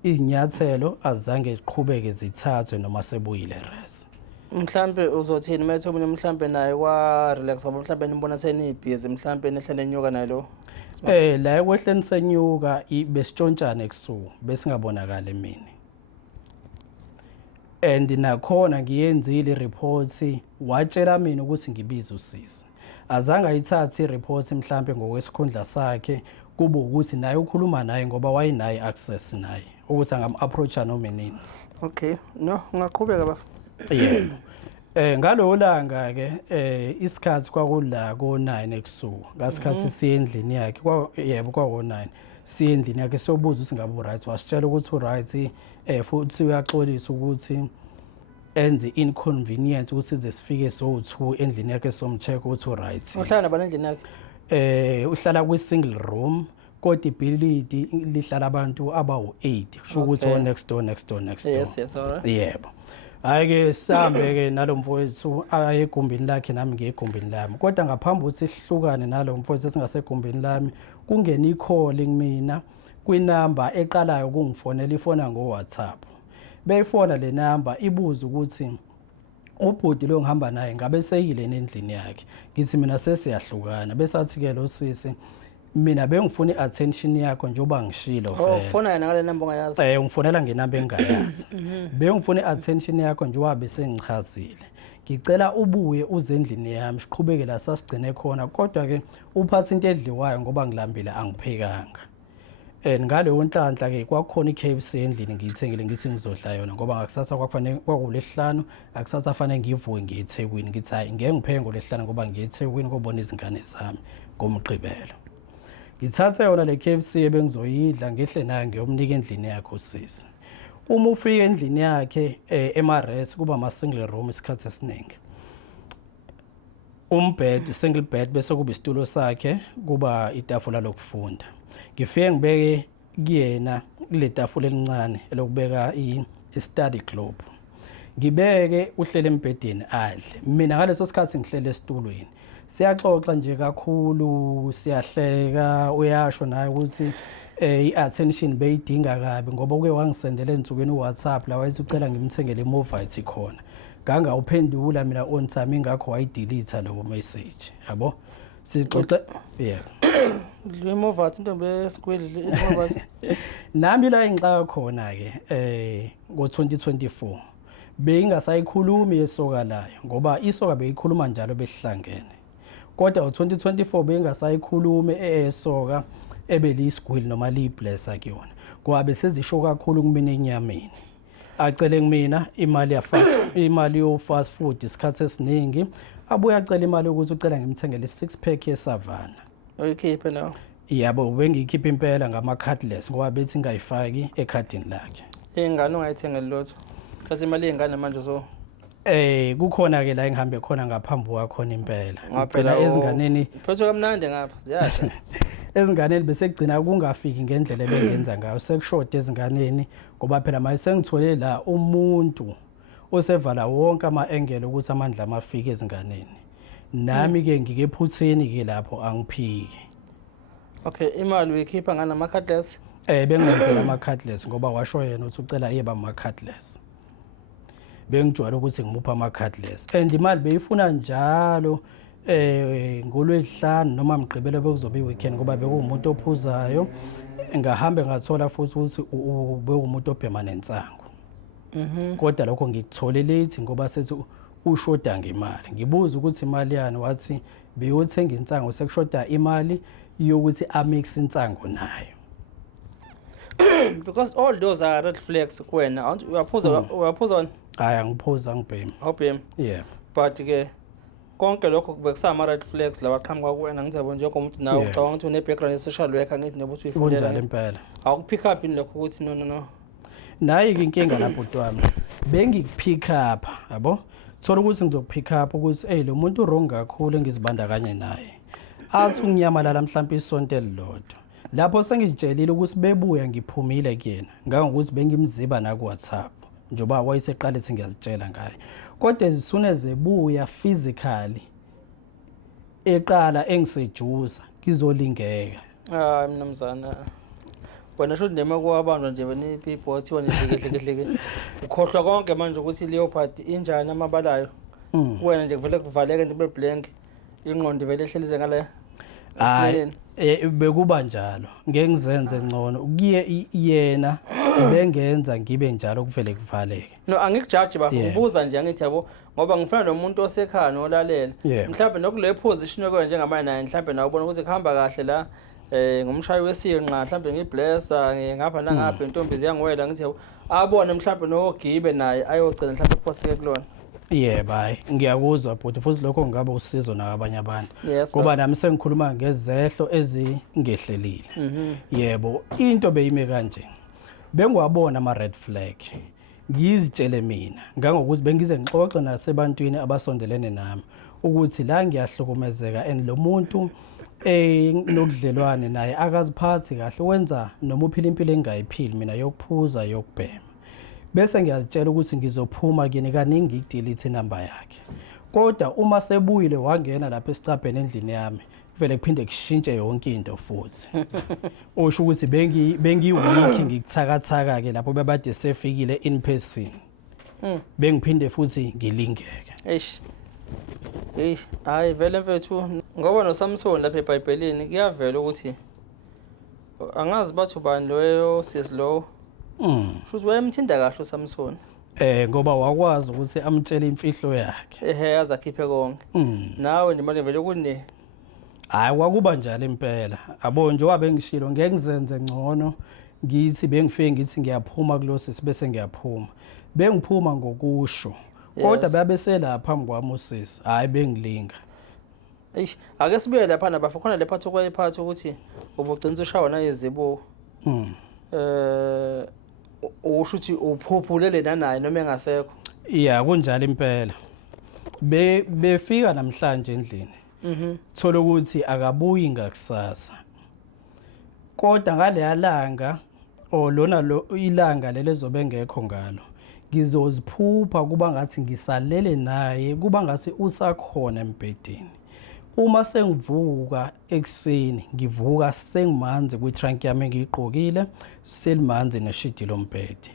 izinyathelo azange ziqhubeke zithathwe noma sebuyile eRes mhlambe uzothini manje omunye mhlambe naye kwa relax ngoba mhlambe nimbona senibhizi mhlambe nehlele enyuka nalo la ekwehleni senyuka besitshontshana ekusuku besingabonakala emini and nakhona ngiyenzile i-report watshela mina ukuthi ngibize uSisi. Azange ayithathe i-report mhlambe ngokwesikhundla sakhe kube ukuthi naye ukhuluma naye ngoba wayenayo access naye ukuthi angam-approacha noma inini. Okay, no, ungaqhubeka bafu. Yebo. Ngalo langa ke isikhathi kwakula ko9 ebusuku. Ngasikhathi siye endlini yakhe yebo kwako9. Siye endlini yakhe sobuza ukuthi ngabe uright wasitshela ukuthi uright futhi uyaxolisa ukuthi enze inconvenience ukuthi size sifike so2 endlini yakhe somcheck ukuthi uright. Uhlala nabani endlini yakhe? Uhlala kwi single room kodwa ibuilding lihlala abantu abawu8 kusho ukuthi next door. Yes, alright. Yebo. Ayike sambe ke nalomfowethu ayegumbini lakhe nami ngegumbini lami kodwa ngaphambi ukuthi sihlukane nalomfowethu esingasegumbini lami kungena i-call kimina kwinamba eqalayo kungifonela ifona ngo WhatsApp beyifona le number ibuza ukuthi ubhudi lo ngihamba naye ngabe seyile endlini yakhe ngithi mina sesiyahlukana besathi ke lo sisi mina bengifuna i-attention yakho njengoba ngishilo vele. Ufona yena ngale number ongayazi? Ngifonela ngenamba engayazi. Bengifuna i-attention yakho njengoba bese ngichazile. Ngicela ubuye uze endlini yami siqhubeke la sasigcine khona kodwa ke uphatha into edliwayo ngoba ngilambile angiphekanga. Ngaleyo nhlanhla ke kwakhona i-KFC endlini ngiyithengile ngithi ngizodla yona ngoba ngakusasa kwakufanele kwakuLesihlanu akusasa fanele ngivuke ngiye eThekwini ngithi hayi ngeke ngipheke ngoLesihlanu ngoba ngiye eThekwini kubona izingane zami ngomgqibelo. Ngithatha yona le KFC ebengizoyidla ngehle nayo ngiyomnika endlini yakhe uSisi. Uma ufika endlini yakhe emares kuba ama single room isikhathi esiningi. Umbed single bed bese kuba isitulo sakhe kuba itafula lokufunda. Ngifike ngibeke kuyena kule tafula elincane elokubeka i-study globe. Ngibeke uhlele embedeni adle. Mina ngaleso sikhathi ngihlele esitulweni. Siyaxoxa nje kakhulu siyahleka uyasho naye ukuthi i-attention beyidinga kabi ngoba kuke wangisendela ensukwini uWhatsApp la wayesucela ngimthengele iMovite khona ngangawuphendula mina on time ingakho wayidelete lo message yabo sixoxe yebo le Movite into besikweli iMovite nami la engixaka khona ke ngo2024 beyingasayikhulumi yesoka layo ngoba isoka beyikhuluma njalo besihlangene kodwa u2024 bengasayikhulumi esoka ebelisigwili noma liblessa kuyona ngoba besezisho kakhulu kumina enyameni acele kumina imali yo fast food isikhathi esiningi abuya acela imali ukuthi ucela ngimthengele 6 pack yeSavana oyikhiphe nawo yabo bengiyikhipha impela ngama cardless ngoba bethi ngayifaki ekhadini lakhe ingane ungayithengele lotho thatha imali yengane manje so kukhona ke la engihambe khona ngaphambi kwakhona impela ngicela ezinganeni phethe kamnandi ngapha ziyasha ezinganeni bese kugcina kungafiki ngendlela ebengenza ngayo sekushode ezinganeni ngoba phela manje sengithole la umuntu osevala wonke ama-angle ukuthi amandla amafike ezinganeni nami ke ngikephutheni ke lapho angiphiki. Okay, imali uyikhipha ngana ama-cardless? Bengenzela ama-cardless ngoba washo yena ukuthi ucela yeba ama-cardless. Bengijwayele ukuthi ngimupha ama-cardless and imali beyifuna njalo ngoLwesihlanu noma Mgqibelo bekuzoba iweekend ngoba bekuwumuntu ophuzayo ngahambe ngathola futhi ukuthi ube umuntu obhema nensango. Kodwa lokho ngikuthole late ngoba sethi ushoda ngemali. Ngibuza ukuthi imali yani wathi beyothenga insango sekushoda imali yokuthi amix insango nayo. Because all those are red flags kuwena. Uyaphuza Hayi angiphuza ngibhema. Awubhema? Yeah. But ke konke lokho kubekusama red flags la waqhamuka kuwena ngizabona njengomuntu nawe ucabanga ukuthi une background ye social worker ngithi nokuthi uyifundela. Kunjalo impela. Awukupick up ini lokho ukuthi no. Nayi inkinga lapho dwami. Bengikupick up, yabo? Thola ukuthi ngizokupick up ukuthi lo muntu wrong kakhulu engizibandakanye naye. Athi ungiyamalala mhlawumbe isonto elilodwa. Lapho sengitshelile ukuthi bebuya ngiphumile kuyena. Ngangokuthi bengimziba na ku WhatsApp. Njoba wayeseqala ethi ngiyazitshela ngaye. Kodwa ezisune zebuya physically eqala engisejuza ngizolingeka. Hayi mnumzana. Wena shothi nema kwabantu nje wena people thiwa nizikehle ukhohlwa konke manje ukuthi Leopard injani amabalayo. Wena nje kuvele kuvaleke nje beblank ingqondo vele ehlelize ngale. Hayi bekuba njalo ngeke ngizenze ngcono kuye yena bengenza ngibe njalo kuvele kuvaleke. No, angikujaji bafo, Yeah. ngibuza nje angithi yabo ngoba ngifana nomuntu osekhaya nolalela. Yeah. Mhlawumbe nokule position yokho njengamanje naye mhlawumbe nawe ubona ukuthi kuhamba kahle la ngumshayi wesinqa mhlawumbe ngiblessa ngapha nangapha intombi ziyangiwela ngithi yabo abone mhlawumbe nogibe naye ayogcina mhlawumbe ephoseke kulona. Yebo, hayi ngiyakuzwa but futhi lokho ngabe usizo nabanye abantu. Yes, Ngoba nami sengikhuluma ngezehlo ezingehlelile. Yebo, into beyime kanje. Bengiwabona ama red flag. Ngizitshele mina ngangokuthi bengize ngixoxe nasebantwini abasondelene nami ukuthi la ngiyahlukumezeka and lo muntu nokudlelwane naye akaziphathi kahle wenza noma uphila impilo engayiphili mina yokuphuza yokubhema. Bese ngiyazitshela ukuthi ngizophuma kini kaningi ngikudelete inamba yakhe. Kodwa uma sebuyile wangena lapha esicabheni endlini yami vele kuphinde kushintshe yonke into futhi. Osho ukuthi bengiwiki ngikuthakathaka ke lapho bebade sefikile in person. Bengiphinde futhi ngilingeke. Eish. Hayi vele mfethu ngoba noSamson lapha eBhayibhelini kuyavela ukuthi angazi bathu bani loyo sislow. Futhi wayemthinda kahle uSamson. Ngoba wakwazi ukuthi amtshele imfihlo yakhe. Azakhiphe konke. Nawe nje manje vele kune hayi kwakuba njalo impela. Abo nje wabengishilo ngeke ngizenze ngcono ngithi bengifike ngithi ngiyaphuma kulosisi bese ngiyaphuma. Bengiphuma ngokusho. Kodwa babeselapha phambi kwami usisi. Hayi bengilinga. Eish, ake sibuye lapha nabafa khona lephatho kwayiphatha ukuthi ubugcina ushawa na izibo. Usho ukuthi uphuphulele nanaye noma engasekho. Yeah, kunjalo impela. Befika namhlanje endlini. Thola ukuthi akabuyi ngakusasa. Kodwa ngale yalanga lona ilanga lele zobe ngekho ngalo. Ngizoziphupha kuba ngathi ngisalele naye kuba ngathi usakhona embedeni. Uma sengivuka ekseni ngivuka sengimanzi kwitrunk yami engiyigqokile selimanzi neshidi lombhede.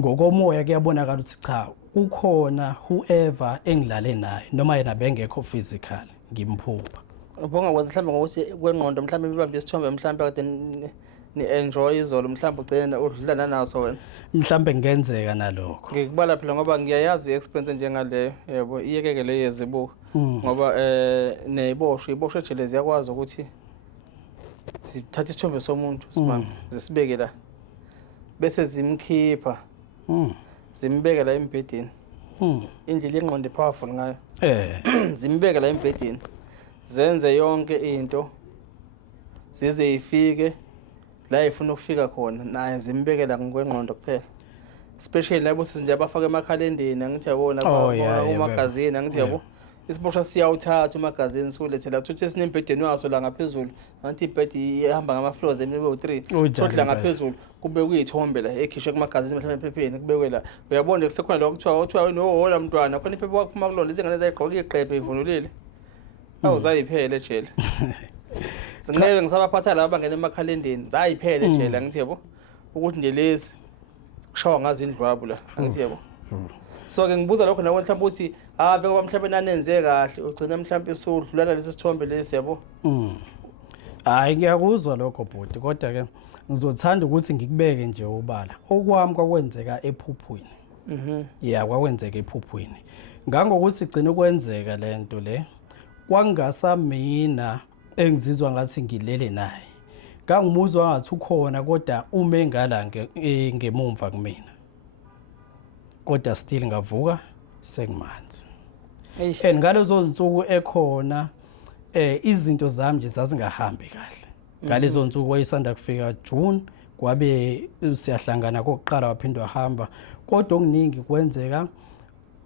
Ngokomoya kuyabonakala ukuthi cha ukhona whoever engilale naye noma yena bengekho physical ngimphupha. Ubonga kwenza mhlawumbe ngokuthi kwengqondo mhlawumbe ibambe isithombe mhlawumbe kade ni enjoy izolo mhlawumbe ugcina udlulana naso wena. Mhlawumbe ngenzeka nalokho. Ngikubala phela ngoba ngiyayazi experience njengaleyo yebo iyekeke le yezibuko ngoba iboshwe ejele ziyakwazi ukuthi sithatha isithombe somuntu simanga zisibeke la bese zimkhipha zimbeke la embedeni indlela engqondo powerful ngayo zimbeke la embedeni zenze yonke into zize ifike la ifuna ukufika khona naye zimbekela ngokwengqondo kuphela especially labo sizinje abafaka emakhalendeni angithi yabona umagazini angithi yabo isiboshwa siyawuthatha umagazini sikulethela ukuthi sinembedeni waso la ngaphezulu angithi ibhedi ihamba ngama floors emibe u3 futhi la ngaphezulu kube kuyithombe la ekhishwe kumagazini mhlawumbe ephepheni kubekwe la uyabona kusekhona lo kuthiwa no la mntwana khona iphepha waphuma kulona izingane zayigqoka iqhephe ivunulile awuzayiphele ejele. Singeke ngisabaphatha laba bangena emakhalendeni zayiphele ejele angithi yabo ukuthi nje lezi kushawa ngazi indlwabu la angithi yabo. So ke ngibuza lokho nawe mhlawumbe uthi beke mhlawumbe nanenze kahle ugcina mhlawumbe usudlulana lesi sithombe lesi yabo. Hayi ngiyakuzwa lokho bhuti kodwa ke ngizothanda ukuthi ngikubeke nje ubala okwami kwakwenzeka ephuphweni. Yeah kwakwenzeka ephuphweni ngangokuthi gcina kwenzeka lento le kwangasamina engizizwa ngathi ngilele naye. Ngangimuzwa ngathi ukhona kodwa uma engala ngemumva kumina. Kodwa still ngavuka sengimanzi. And ngalezo zinsuku ekhona izinto zami nje zazingahambi kahle. Ngalezo zinsuku wayisanda kufika June kwabe siyahlangana kokuqala waphindwa wahamba kodwa okuningi kwenzeka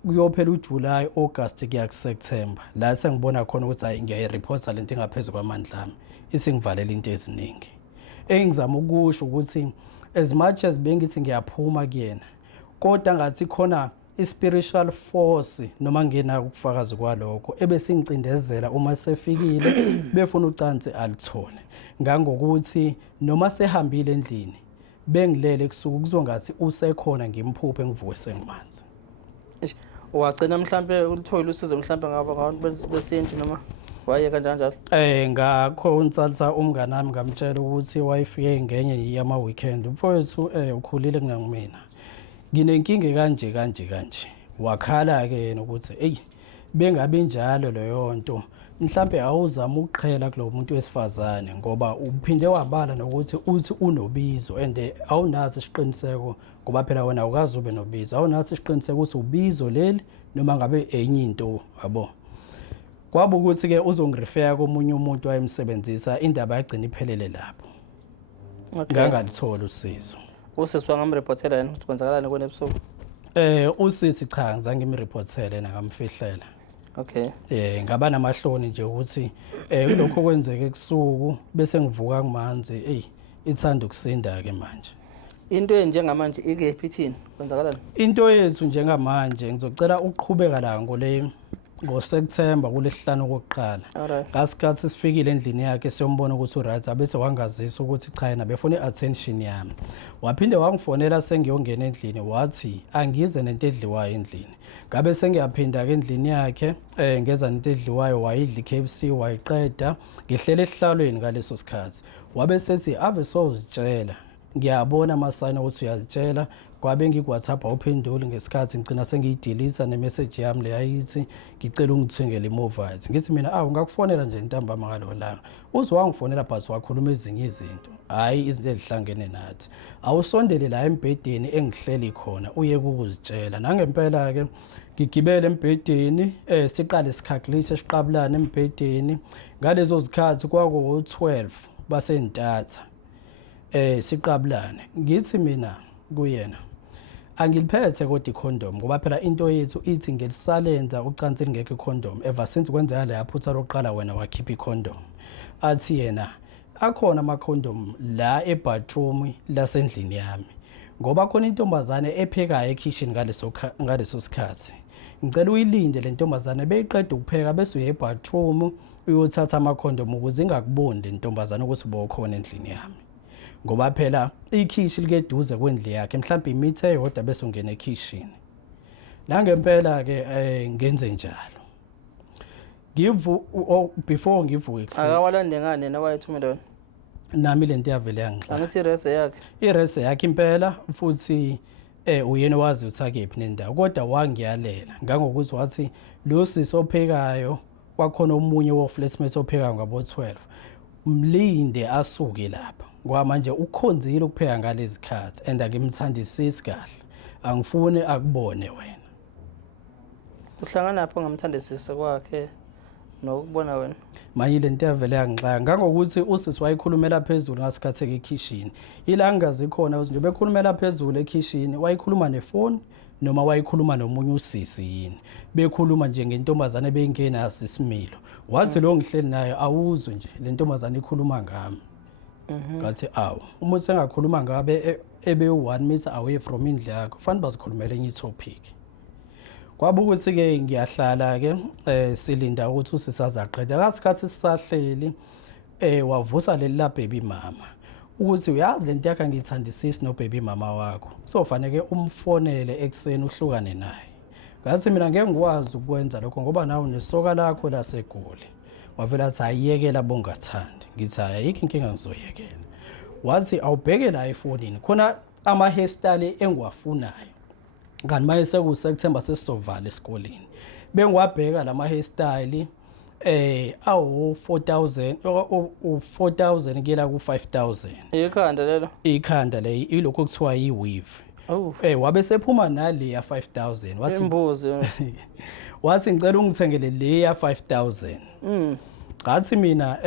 kuyophela uJuly August kuya kuSeptember la sengibona khona ukuthi hayi ngiyayireporta lento engaphezulu kwamandla ami isingivalela into eziningi. Engizama ukusho ukuthi as much as bengithi ngiyaphuma kuyena kodwa ngathi khona ispiritual force noma ngena ukufakaza kwalokho ebesingicindezela uma sefikile befuna ucansi alithole ngangokuthi noma sehambile endlini bengilele kusuku kuzongathi usekhona ngimphuphe ngivuke sengimanzi. Wagcina mhlawumbe ulithola usizo mhlawumbe ngaba ngabantu besintu noma waye kanjalo. Ngakhonsalisa umngane wami ngamtshela ukuthi wayefike ngenye yama weekend. Mfowethu ukhulile kunamina. Nginenkinga kanje. Wakhala ke yena ukuthi hey bengabe njalo leyo nto. Mhlambe awuzama ukuqhela kulo muntu wesifazane ngoba uphinde wabala nokuthi uthi unobizo and awunathi isiqiniseko ngoba phela wena awukazi ube nobizo. Awunathi isiqiniseko ukuthi ubizo leli noma ngabe enye into yabo. Kwaba ukuthi ke uzongirefer komunye umuntu wayemsebenzisa indaba yagcina iphelele lapho. Ngangalithola usizo. Usisi wangamreportela yena ukuthi kwenzakalani kone ebusuku? Usisi cha ngizange ngimreportele nakamfihlela. Okay. Ngaba namahloni nje ukuthi kulokho kwenzeke ekusuku bese ngivuka kumanzi ithanda ukusinda ke manje. Into enjengamanje ikephi ithini? Kwenzakalani? Into yethu njengamanje ngizocela ukuqhubeka la ngoSeptember kulesihlanu kokuqala. Ngasikhathi sifikile endlini yakhe siyombona ukuthi uright abese wangazisa ukuthi cha yena befuna iattention yami. Waphinde wangifonela sengiyongena endlini wathi angize nento edliwayo endlini. Ngabe sengiyaphinda ke endlini yakhe ngeza nento edliwayo wayidla iKFC wayiqeda ngihlele esihlalweni ngaleso sikhathi. Wabe sethi ave sozitshela ngiyabona amasayini ukuthi uyazitshela kwabe ngikWhatsApp awuphenduli ngesikhathi ngicina sengiyidelisa nemessage yami leyayithi ngicela ungithengele iMovite. Ngithi mina ungakufonela nje ntambama ngalo langa. Uzwe wangifonela but wakhuluma ezinye izinto. Hayi izinto ezihlangene nathi. Awusondele la embhedeni engihleli khona uye ukuzitshela. Nangempela ke ngigibele embhedeni siqale sikhalculate siqabulana embhedeni ngalezo zikhathi kwaku 12 basentatha. Siqabulane ngithi mina kuyena angiliphethe kodwa icondom ngoba phela into yethu ithi ngelisalenza ucansi lingekho icondom ever since kwenzeka le yaphutha loqala wena wakhipha icondom. Athi yena akhona ama condom la ebathroom lasendlini yami ngoba khona intombazane ephekayo ekitchen ngaleso sikhathi. Ngicela uyilinde le ntombazane beyiqeda ukupheka bese uye ebathroom uyothatha ama condom ukuze ingakubonde intombazane ukuthi bokhona endlini yami. Ngoba phela ikhishi likeduze kwendle yakhe mhlawumbe imithe eyodwa bese ungena ekitchen. La ngempela ke ngenze njalo. Before ngivuke ekseni. Akawalande ngane nawayithumela wena. Nami lento yavele yangixaka. Angithi irese yakhe. Irese yakhe impela futhi uyena wazi uthakephi nendawo kodwa wangiyalela ngangokuthi wathi lo sisi ophekayo kwakhona omunye wo flatmate ophekayo ngabo 12. Mlinde asuke lapha. Ngoba manje ukhonzile ukupheka ngalezi khathi and akimthandisisi kahle. Angifuni akubone wena. Uhlangana lapho ngamthandisisi kwakhe nokubona wena. Manje lento yavele yangixaka ngangokuthi usisi wayikhulumela phezulu ngasikhathi ekitchen. Ila ngingazi khona ukuthi nje bekhulumela phezulu ekitchen wayikhuluma nefoni noma wayikhuluma nomunye usisi yini. Bekhuluma nje ngentombazane beyingena asisimilo. Wathi lo ngihleli naye awuzwe nje le ntombazane ikhuluma ngami. Ngathi umuntu sengakhuluma ngabe ebe 1 meter away from indle yakho kufanele bazikhulumele enye topic. Kwaba ukuthi ke ngiyahlala ke silinda ukuthi usisi aqede ngasikhathi sisahleli wavusa leli la baby mama ukuthi uyazi lento yakhe ngithandisisi no baby mama wakho so fanele umfonele ekseni uhlukane naye. Ngathi mina ngeke ngikwazi ukwenza lokho ngoba nawe nesoka lakho laseGoli. Wavela athi ayiyekela bongathandi. Ngithi ayikho inkinga ngizoyekela. Wathi awubheke la efonini khona ama hairstyle engiwafunayo. Ngani maye sekuSeptember sesizovala esikoleni. Bengiwabheka lama hairstyle awu 4000 kuyela ku5000. Ikhanda lelo. Ikhanda le ilokho kuthiwa iweave. Wabe sephuma nale ya 5000 wathi imbuzi. Wathi ngicela ungithengele le ya 5000. Ngathi mina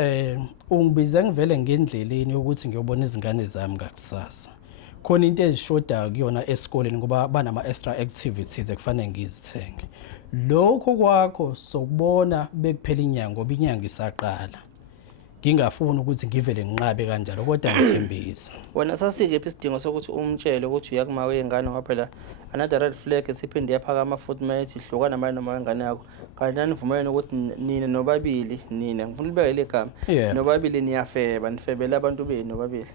ungibize ngivele ngendleleni ukuthi ngiyobona izingane zami ngakusasa. Khona into ezishoda kuyona esikoleni ngoba banama extra activities ekufanele ngizithenge. Lokho kwakho sokubona bekuphela inyanga ngoba inyanga isaqala. Ngingafuni ukuthi ngivele nginqabe kanjalo kodwa ngithembisa. Wena sasikephi isidingo sokuthi umtshele ukuthi uyakuma wengane ngoba phela another red flag esiphinde yaphakama footmate ihlukana nayo noma wengane yakho. Kanti nanivumelene ukuthi nina nobabili nina ngifuna libeke legama nobabili niyafeba nifebela abantu benu nobabili.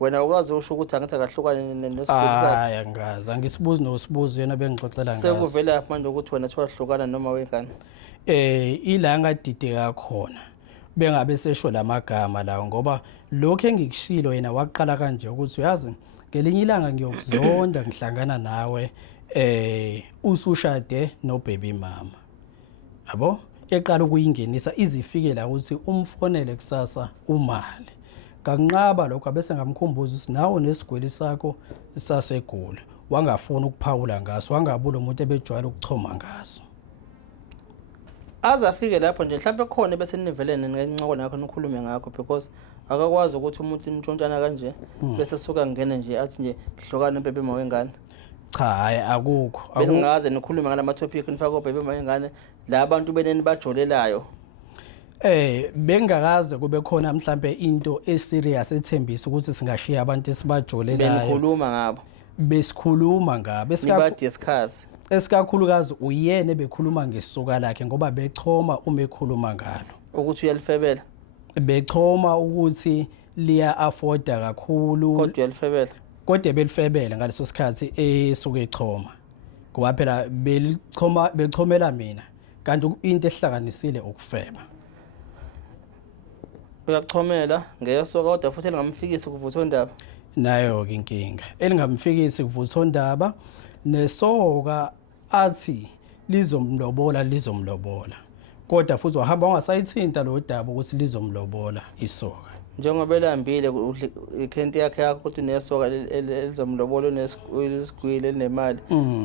wena ukwazi usho ukuthi angithi akahlukane nesiguli sakhe. Hayi angazi angisibuzi nosibuzo yena bengixoxela ngaso. Sekuvela manje ukuthi wena thiwahlukana noma wengane. Ila ngadideka khona bengabe sesho lamagama lawo ngoba lokho engikushilo yena waqala kanje ukuthi uyazi ngelinye ilanga ngiyokuzonda ngihlangana nawe usushade no baby mama. Yabo? Eqala ukuyingenisa izifike la ukuthi umfonele kusasa umali. Kanqaba lokho abese ngamkhumbuza ukuthi nawo nesigweli sakho sasegula. Wangafuna ukuphawula ngaso, wangabulo umuntu ebejwayele ukuchoma ngaso. Azafike lapho nje mhlawumbe khona bese nivelene ngencoko nakho nikhulume ngakho because akakwazi ukuthi umuntu imtshontshana kanje bese suka ngene nje athi nje hlukana bebe mawengane. Cha hayi akukho. Bengaze nikhulume ngala topic nifaka bebe mawengane la abantu beneni bajolelayo. Bengakaze kube khona mhlambe into eserious ethembisa ukuthi singashiya abantu esibajolelayo. Benikhuluma ngabo. Besikhuluma ngabo. Discuss. Esikakhulukazi uyena ebekhuluma ngesuka lakhe ngoba bechoma uma ekhuluma ngalo. Ukuthi uyalifebela. Bechoma ukuthi liya afforda kakhulu. Kodwa uyalifebela. Kodwa belifebela ngaleso sikhathi esuke echoma. Ngoba phela bechomela mina kanti into ehlanganisile ukufeba. Uyachomela ngeyasoka kodwa futhi elingamfikisi kuvuthwa ndaba. Nayo ke inkinga. Elingamfikisi kuvuthwa ndaba nesoka athi lizomlobola. Kodwa futhi wahamba wangasayithinta lo daba ukuthi lizomlobola isoka. Njengoba elambile ikhenti yakhe yakho kodwa unesoka elizomlobola onesigwili enemali.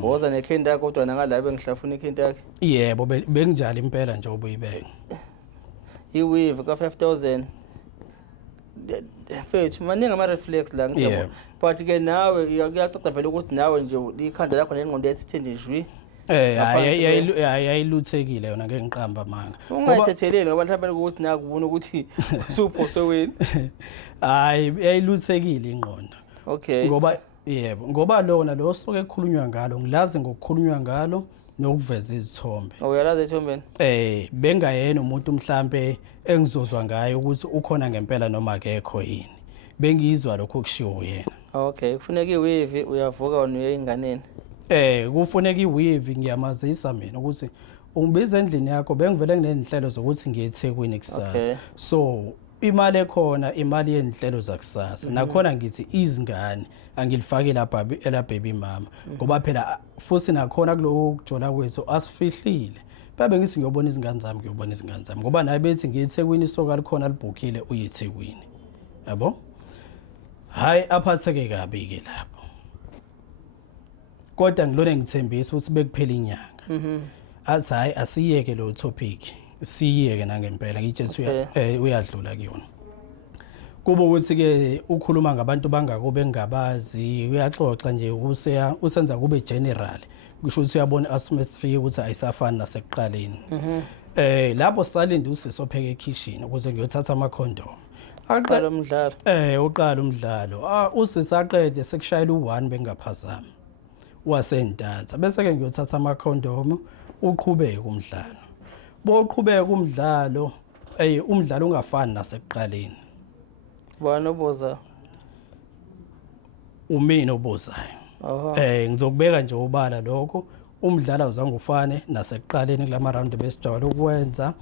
Woza nekhenti yakho kodwa nangalabe ngihlafuna ikhenti yakhe. Yebo benginjalo impela nje obuyibeka. Iweave ka 5000 mfethu maningi ama reflex la ngithemba but ke nawe uyacaca vele ukuthi nawe nje ikhanda lakho nengqondo yethu nje jwi yayiluthekile yona ngeke ngiqamba manga ungathetheleli ngoba mhlawumbe ukuthi nakubona ukuthi usupho wena hayi yayiluthekile ingqondo okay ngoba yebo ngoba lona lo soke ekhulunywa ngalo ngilazi ngokukhulunywa ngalo nokuveza izithombe. Uyalazi ethombeni? Bengayena umuntu mhlambe engizozwa ngayo ukuthi ukhona ngempela noma akekho yini. Bengizwa lokho kushiwo yena. Okay, kufuneka iweave uyavuka wena uyeinganeni. Kufuneka iweave ngiyamazisa mina ukuthi ungibiza endlini yakho bengivele nginenhlelo zokuthi ngiye eThekwini kusasa. So imali ekhona imali yenhlelo zakusasa nakhona ngithi izingane angilifake lapha ela baby mama ngoba phela futhi nakhona kulo kujola kwethu asifihlile babe ngithi ngiyobona izingane zami ngoba naye bethi ngiyeThekwini isoka likhona libhukile uyeThekwini yabo hayi aphatheke kabi ke lapho kodwa ngilone ngithembisa ukuthi bekuphela inyanga athi hayi asiyeke lo topic siyeke nangempela ngitshela uyadlula kuyona kuba ukuthi ke ukhuluma ngabantu bangako bengabazi uyaxoxa nje usenza kube general kusho ukuthi uyabona asifike ukuthi ayisafani nasekuqaleni lapho salinde usisopheka ekitchen ukuze ngiyothatha ama condom aqala umdlalo uqala umdlalo usisaqede sekushayela u1 bengaphazama wasentatha bese ke ngiyothatha ama condom uqhubeke umdlalo boqhubeka umdlalo umdlalo ungafani nasekuqaleni bani oboza umina obozayo ngizokubeka nje ubala lokho umdlalo uzange ufane nasekuqaleni kulama round besijwayele ukwenza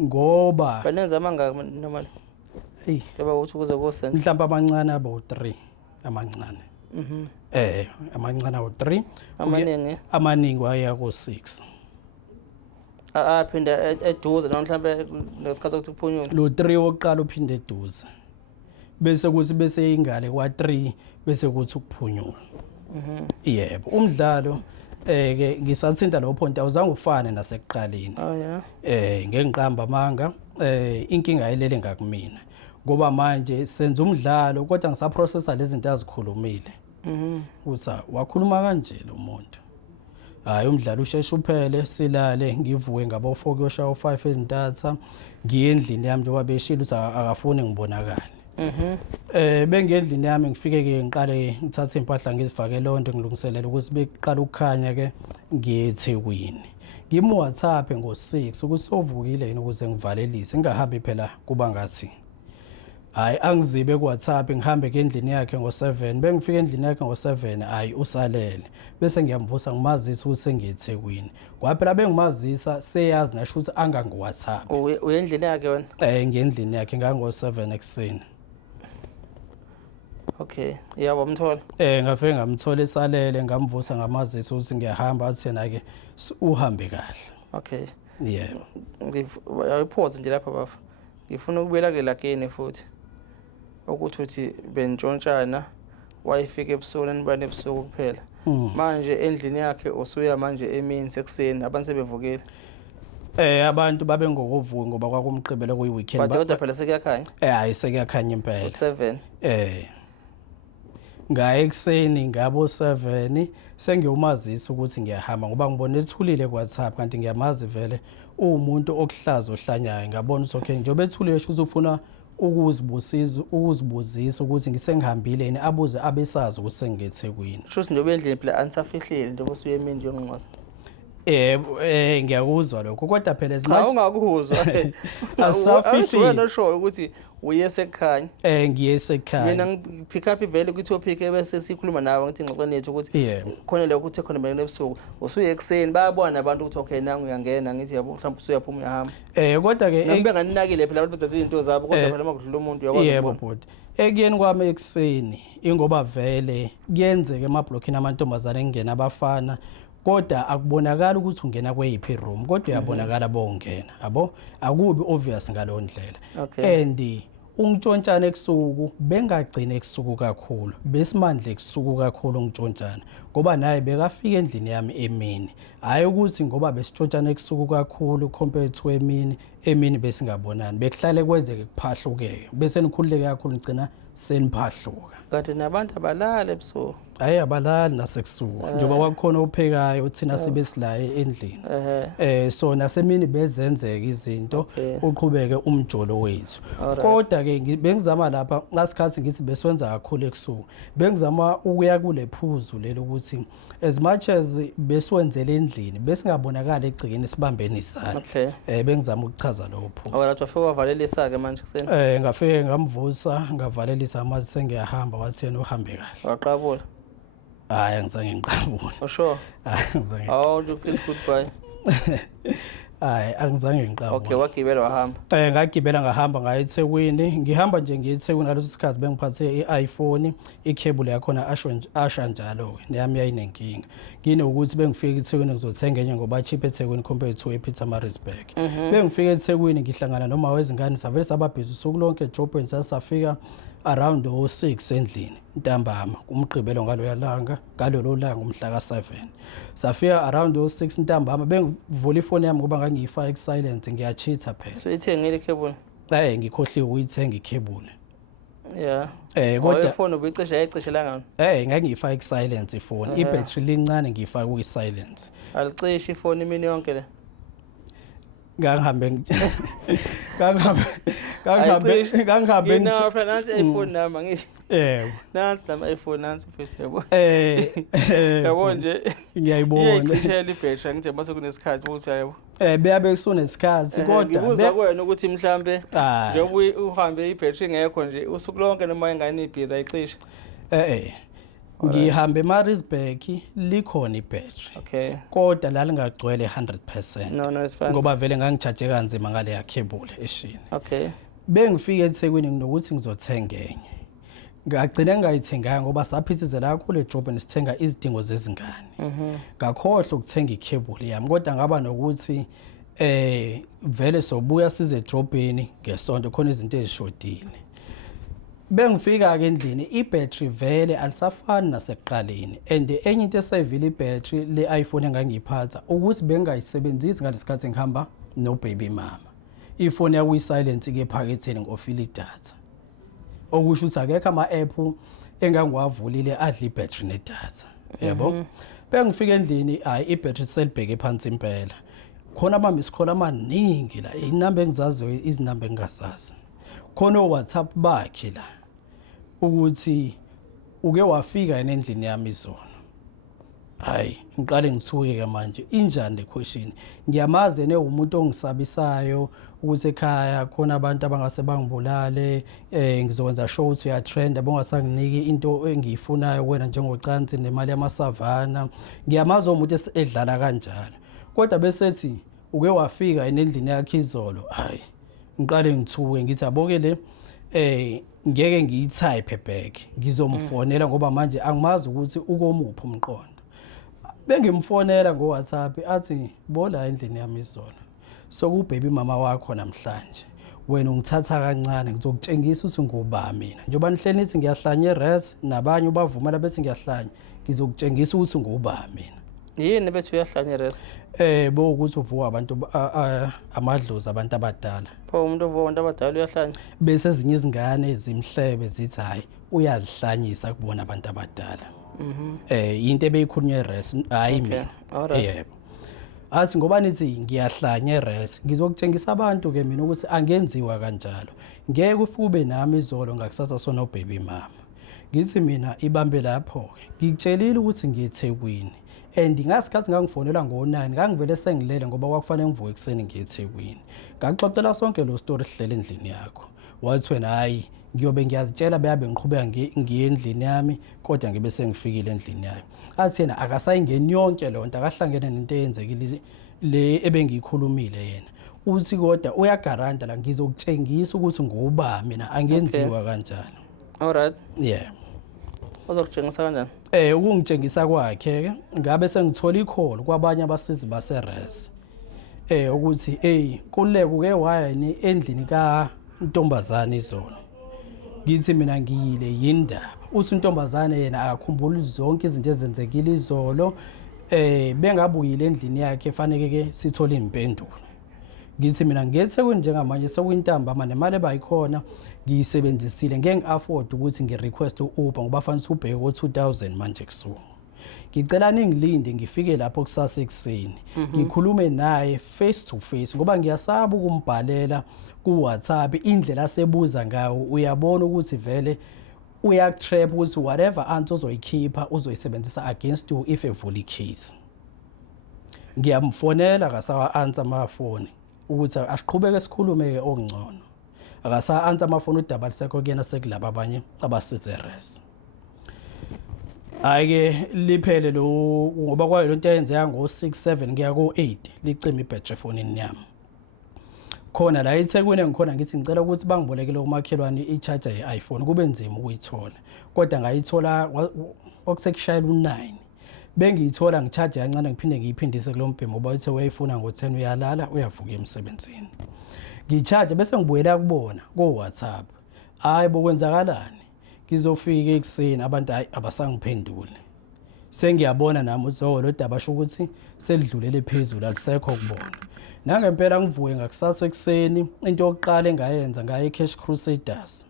ngoba banenza amangaka normally yaba uthi kuze kusenze mhlawumbe abancane abo 3 amancane amancane abo 3 amaningi waya ku 6 aphinda eduze noma mhlawumbe ngesikhathi sokuthi kuphunyule lo 3 wokuqala uphinde eduze bese kuthi bese ingale kwa 3 bese kuthi ukuphunyula yebo umdlalo ke ngisathinta lo point awuzange ufane nasekuqaleni ngeke ngiqamba amanga inkinga ayilele ngakumina ngoba manje senza umdlalo kodwa ngisaprocessa lezi zinto azikhulumile uthi wakhuluma kanje lo muntu hayi umdlalo usheshe uphele silale ngivuke ngabo 4 kuyoshaya 5 ezintatha ngiye endlini yami njengoba beshilo ukuthi akafuni ngibonakala bengendlini yami ngifike ke ngiqale ngithatha impahla ngizifake lonto ngilungiselela ukuthi beqala ukukhanya ke ngiye eThekwini ngimo WhatsApp ngo6 ukuthi sovukile yini ukuze ngivalelise ngingahambi phela kuba ngathi hayi angizibe ku-WhatsApp ngihambe endlini yakhe ngo-7 bengifika endlini yakhe ngo-7 hayi usalele bese ngiyamvusa ngimazisa ukuthi sengiyeThekwini kwaphela bengimazisa seyazi nasho ukuthi angangi-WhatsApp uye endlini yakhe wena ngendlini yakhe ngango-7 ekuseni. Okay, yabo wamthola? Ngafike ngamthola esalele ngamvusa ngamazisa ukuthi ngiyahamba athi yena-ke uhambe kahle. Okay. Yebo. Ayiphoze nje lapha bafa. Ngifuna ukubuyela kule lageni futhi. Ukuthi bentshontshana wayifika ebusuku nibane ebusuku kuphela. Manje endlini yakhe usuya manje emini sekuseni abantu sebevukile. Abantu babe ngokuvuka ngoba kwakumgqibelo kuyi-weekend. Kodwa phela sekuyakhanya? Hayi sekuyakhanya impela. 7. Ngaye ekuseni ngabo 7 sengiyomazisa ukuthi ngiyahamba ngoba ngibona ethulile ku-WhatsApp kanti ngiyamazi vele umuntu okuhlaza ohlanyayo ngabona ukuthi okay njengoba ethulile sho uzofuna ukuzibuzisa ukuthi ngisengihambile yini abuze abesazi ukuthi sengiyeThekwini. Shuthi njengoba endlini phela anisafihlile njengoba usuye emini njengongqoza. Ngiyakuzwa lokho kodwa phela cha ungakuzwa asafihlile wena sho ukuthi uye sekukhanya ngiye sekukhanya mina ngipick up ivele ku-topic ebese sikhuluma nawe ngithi ngixoxe nethu ukuthi khona lokho uthe khona mina ebusuku usuye ekuseni bayabona abantu ukuthi okay nangu uyangena ngithi yabo mhlawumbe usuyaphuma uyahamba kodwa ke ngibe nganinakile phela abantu bethatha izinto zabo kodwa phela makudlula umuntu uyakwazi ukubona ekuyeni kwami ekuseni ingoba vele kuyenzeka emablockini amantombazane engena abafana kodwa akubonakala ukuthi ungena kweyiphi room kodwa uyabonakala bongena yabo akubi obvious ngalo ndlela and ungitshontshana ekusuku bengagcina ekusuku kakhulu besimandla ekusuku kakhulu ungitshontshana ngoba naye bekafika endlini yami emini hayi ukuthi ngoba besitshontsana ekusuku kakhulu compared to emini besingabonani bekuhlale kwenzeke kuphahluke bese nikhululeke kakhulu ngicina seniphahluka kanti nabantu abalala ebusuku hayi abalali nasekusuku njengoba kwakhona ophekayo thina sibe silaye endlini so nasemini bezenzeka izinto uqhubeke umjolo wethu kodwa ke bengizama lapha ngasikhathi ngithi beswenza kakhulu ekusuku bengizama ukuya kule phuzu lelo ukuthi as much as beswenzele endlini besingabonakala egcikeni sibambeni isandla bengizama ukuchaza lo phuzu awela wafika wavalelisa ke manje kuseni ngafike ngamvusa ngavalelisa amazi sengiyahamba wathi yena uhambe kahle waqabula hayi angizange ngiqabule sure angizange oh look is goodbye hayi angizange ngiqabule okay wagibela wahamba ngagibela ngahamba ngaye eThekwini ngihamba nje ngiyeThekwini ngaleso sikhathi bengiphathe i-iPhone i-cable yakhona asha njalo neyami yayinenkinga nginokuthi bengifika eThekwini ngizothenga enye ngoba cheap eThekwini compared to ePietermaritzburg bengifika eThekwini ngihlangana noma wezingane savele sababhizi usuku lonke ejobheni sasafika around 6 endlini ntambama kumgqibelo ngalolo langa umhla ka7 safika around 6 ntambama bengivula ifoni yami ngoba ngangiyifaka ku-silent ngiyachitha phela so ithengile cable ngikhohliwe ukuyithenga i-cable kodwa ifoni ubuyicisha yayicishela ngani ngangiyifaka ku-silent ifoni ibattery lincane ngiyifaka kwi-silent alicisha ifoni imini yonke le ngangihambe ngina nansi iPhone nami ngisho nansi nama iPhone nansi mfethu yabo yabo nje ngiyayibona iyicishela ibattery ngithe mase kunesikhathi ukuthi yabo beyabe kusunesikhathi kodwa ngibuza kuwena ukuthi mhlambe njengoba uhambe ibattery ngekho nje usuku lonke noma ingane ibhizi ayicishe ngihambe eMaritzburg likhona ibattery kodwa la lingagcwele 100% no it's fine ngoba vele ngangichaje kanzima ngale ya cable eshini bengifika eThekwini nginokuthi ngizothenga enye ngagcina ngayithenganga ngoba saphithizela kakhulu ejobheni sithenga izidingo zezingane ngakhohle ukuthenga icable yami kodwa ngaba nokuthi vele sobuya size ejobheni ngesonto khona izinto ezishodile bengifika ke endlini ibattery vele alisafani nasekuqaleni and enye into esayivile ibattery le iPhone engangiyiphatha ukuthi bengayisebenzisi ngalesikhathi ngihamba no baby mama ifoni yakuyi silent ke ephaketheni ngofila idatha okusho ukuthi akekho ama app engangiwavulile adla ibattery nedatha yabo bengifika endlini hayi ibattery selibheke phansi impela khona amamiskhola amaningi la inamba engizaziyo izinamba engingasazi khona WhatsApp bakhe la ukuthi uke wafika endlini yami izolo hayi ngiqale ngithuke manje injani le question ngiyamazi ene umuntu ongisabisayo ukuthi ekhaya khona abantu abangase bangibulale ngizokwenza show ukuthi uya trend abongasanginiki into engiyifunayo kuwena njengocansi nemali yamasavana ngiyamazi umuntu edlala kanjalo kodwa bese ethi uke wafika endlini yakhe izolo hayi ngiqale ngithuke ngithi aboke le ngeke ngiyitype back ngizomfonela ngoba manje angimazi ukuthi ukomuphi umqondo bengimfonela ngo WhatsApp athi bola endlini yami izolo sokubaby mama wakho namhlanje wena ungithatha kancane ngizokutshengisa ukuthi nguba mina njoba nihleli nithi ngiyahlanya eRes nabanye ubavumela bethi ngiyahlanya ngizokutshengisa ukuthi nguba mina yini bethi uyahlanya eRes bo ukuthi uvuka abantu amadlozi abantu abadala pho umuntu ovuka abantu abadala uyahlanya bese ezinye izingane ezimhlebe zithi hayi uyazihlanyisa kubona abantu abadala into ebeyikhulunywa eRes hayi mina yebo athi ngoba nithi ngiyahlanya eRes ngizokutshengisa abantu ke mina ukuthi angenziwa kanjalo ngeke ufube nami izolo ngakusasa sona baby mama ngithi mina ibambe lapho ke ngikutshelile ukuthi ngiyeThekwini and ngasikhathi ngangifonela ngo9 ngangivele sengilele ngoba kwakufanele ngivuke ekseni ngiyeThekwini ngaxoxela sonke lo story sihlele endlini yakho wathi wena hayi ngiyobe ngiyazitshela beyabe ngiqhubeka ngiye endlini yami kodwa ngibe sengifikile endlini yayo athi yena akasayingeni yonke lonto akahlangene nento eyenzekile le ebengiyikhulumile yena uthi kodwa uyagaranta la ngizokutshengisa ukuthi nguba mina angenziwa kanjalo alright yeah uzokutshengisa kanjani ukungitshengisa kwakhe ke ngabe sengithola ikholo kwabanye abasizi baseRes ukuthi kuleke uke wayini endlini ka Ntombazane izolo ngithi mina ngiyile yindaba uthi uNtombazane yena akakhumbuli zonke izinto ezenzekile izolo bengabuyile endlini yakhe fanele ke sithole impendulo ngithi mina ngeThekwini njengamanje sekuyintamba manje nemali bayikhona ngiyisebenzisile ngeke ngiafford ukuthi ngirequest uUber ngoba fanele ubheke ko2000 manje kusuku ngicela ningilinde ngifike lapho kusasa ekseni ngikhulume naye face to face ngoba ngiyasaba ukumbhalela ku WhatsApp indlela asebuza ngayo uyabona ukuthi vele uyakutrap ukuthi whatever answer uzoyikhipha uzoyisebenzisa against you if evula icase ngiyamfonela akasawa answer amafoni ukuthi asiqhubeke sikhulume ke okungcono akasa answer amafoni udaba lisekho kuyena sekulaba abanye abasizeRes ayike liphele lo ngoba kwayo lonto eyenzeka ngo6-7 kuya ko8 licima ibattery efonini yami khona la eThekwini ngikhona ngithi ngicela ukuthi bangibolekele umakhelwane i-charger ye-iPhone kube nzima ukuyithola kodwa ngayithola okusekushayela u9 bengiyithola ngicharge kancane ngiphinde ngiyiphindise kulo mbhemo ngoba uthe uyayifuna ngo10 uyalala uyavuka emsebenzini ngicharge bese ngibuyela kubona ko WhatsApp hayi bokwenzakalani ngizofika ekseni abantu abasangiphendule sengiyabona nami uthi lo daba sho ukuthi selidlulele phezulu alisekho kubona nangempela ngivuke ngakusasa ekseni into yokuqala engayenza ngaye Cash Crusaders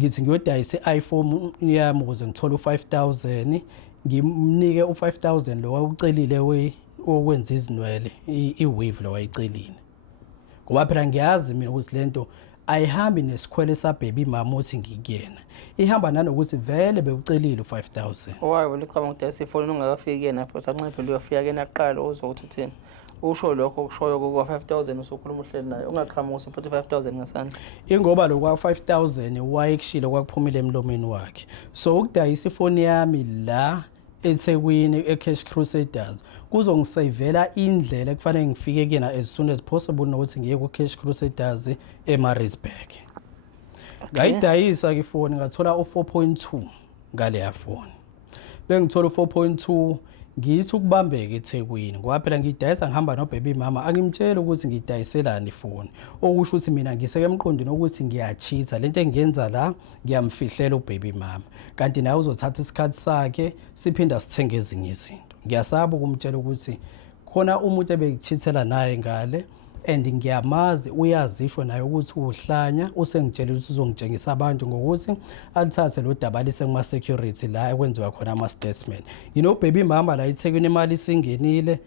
ngithi ngiyodayisa iPhone yami ukuze ngithole u5000 ngimnike u5000 lo wawucelile okwenza izinwele iwave lo wayicelile ngoba phela ngiyazi mina ukuthi lento ayihambi nesikhwele sababy mama uthi ngikuyena ihamba nanokuthi vele bewucelile u5000 why ulicabanga ukudayisa ifoni ungakafiki yena phela sanxephe uyafika yena aqala uzokuthi uthini usho lokho kushoyo ku5000 usukhuluma uhleli naye ungaqhamuka usiphethe 5000 ngasandla ingoba lo kwa5000 wayekushilo kwakuphumile emlomeni wakhe so ukudayisa ifoni yami la eThekwini eCash Crusaders kuzongisavela indlela ekufanele ngifike kuyena as soon as possible nokuthi ngiye kuCash Crusaders eMaritzburg ngayidayisa ifoni ngathola u4.2 ngale yafoni bengithola u4.2 ngithi ukubambeka eThekwini ngoba phela ngidayisa ngihamba nobaby mama angimtshela ukuthi ngidayiselani ifoni okusho ukuthi mina ngiseke emqondweni ukuthi ngiyachitha lento engiyenza la ngiyamfihlela ubaby mama kanti naye uzothatha isikhathi sakhe siphinda sithenge ezinye izinto ngiyasaba ukumtshela ukuthi khona umuntu ebekuchithela naye ngale and ngiyamazi uyazisho naye ukuthi uhlanya usengitshela ukuthi uzongitshengisa abantu ngokuthi alithathe lo daba lise kuma security la ekwenziwa khona ama statement baby mama la eThekwini imali singenile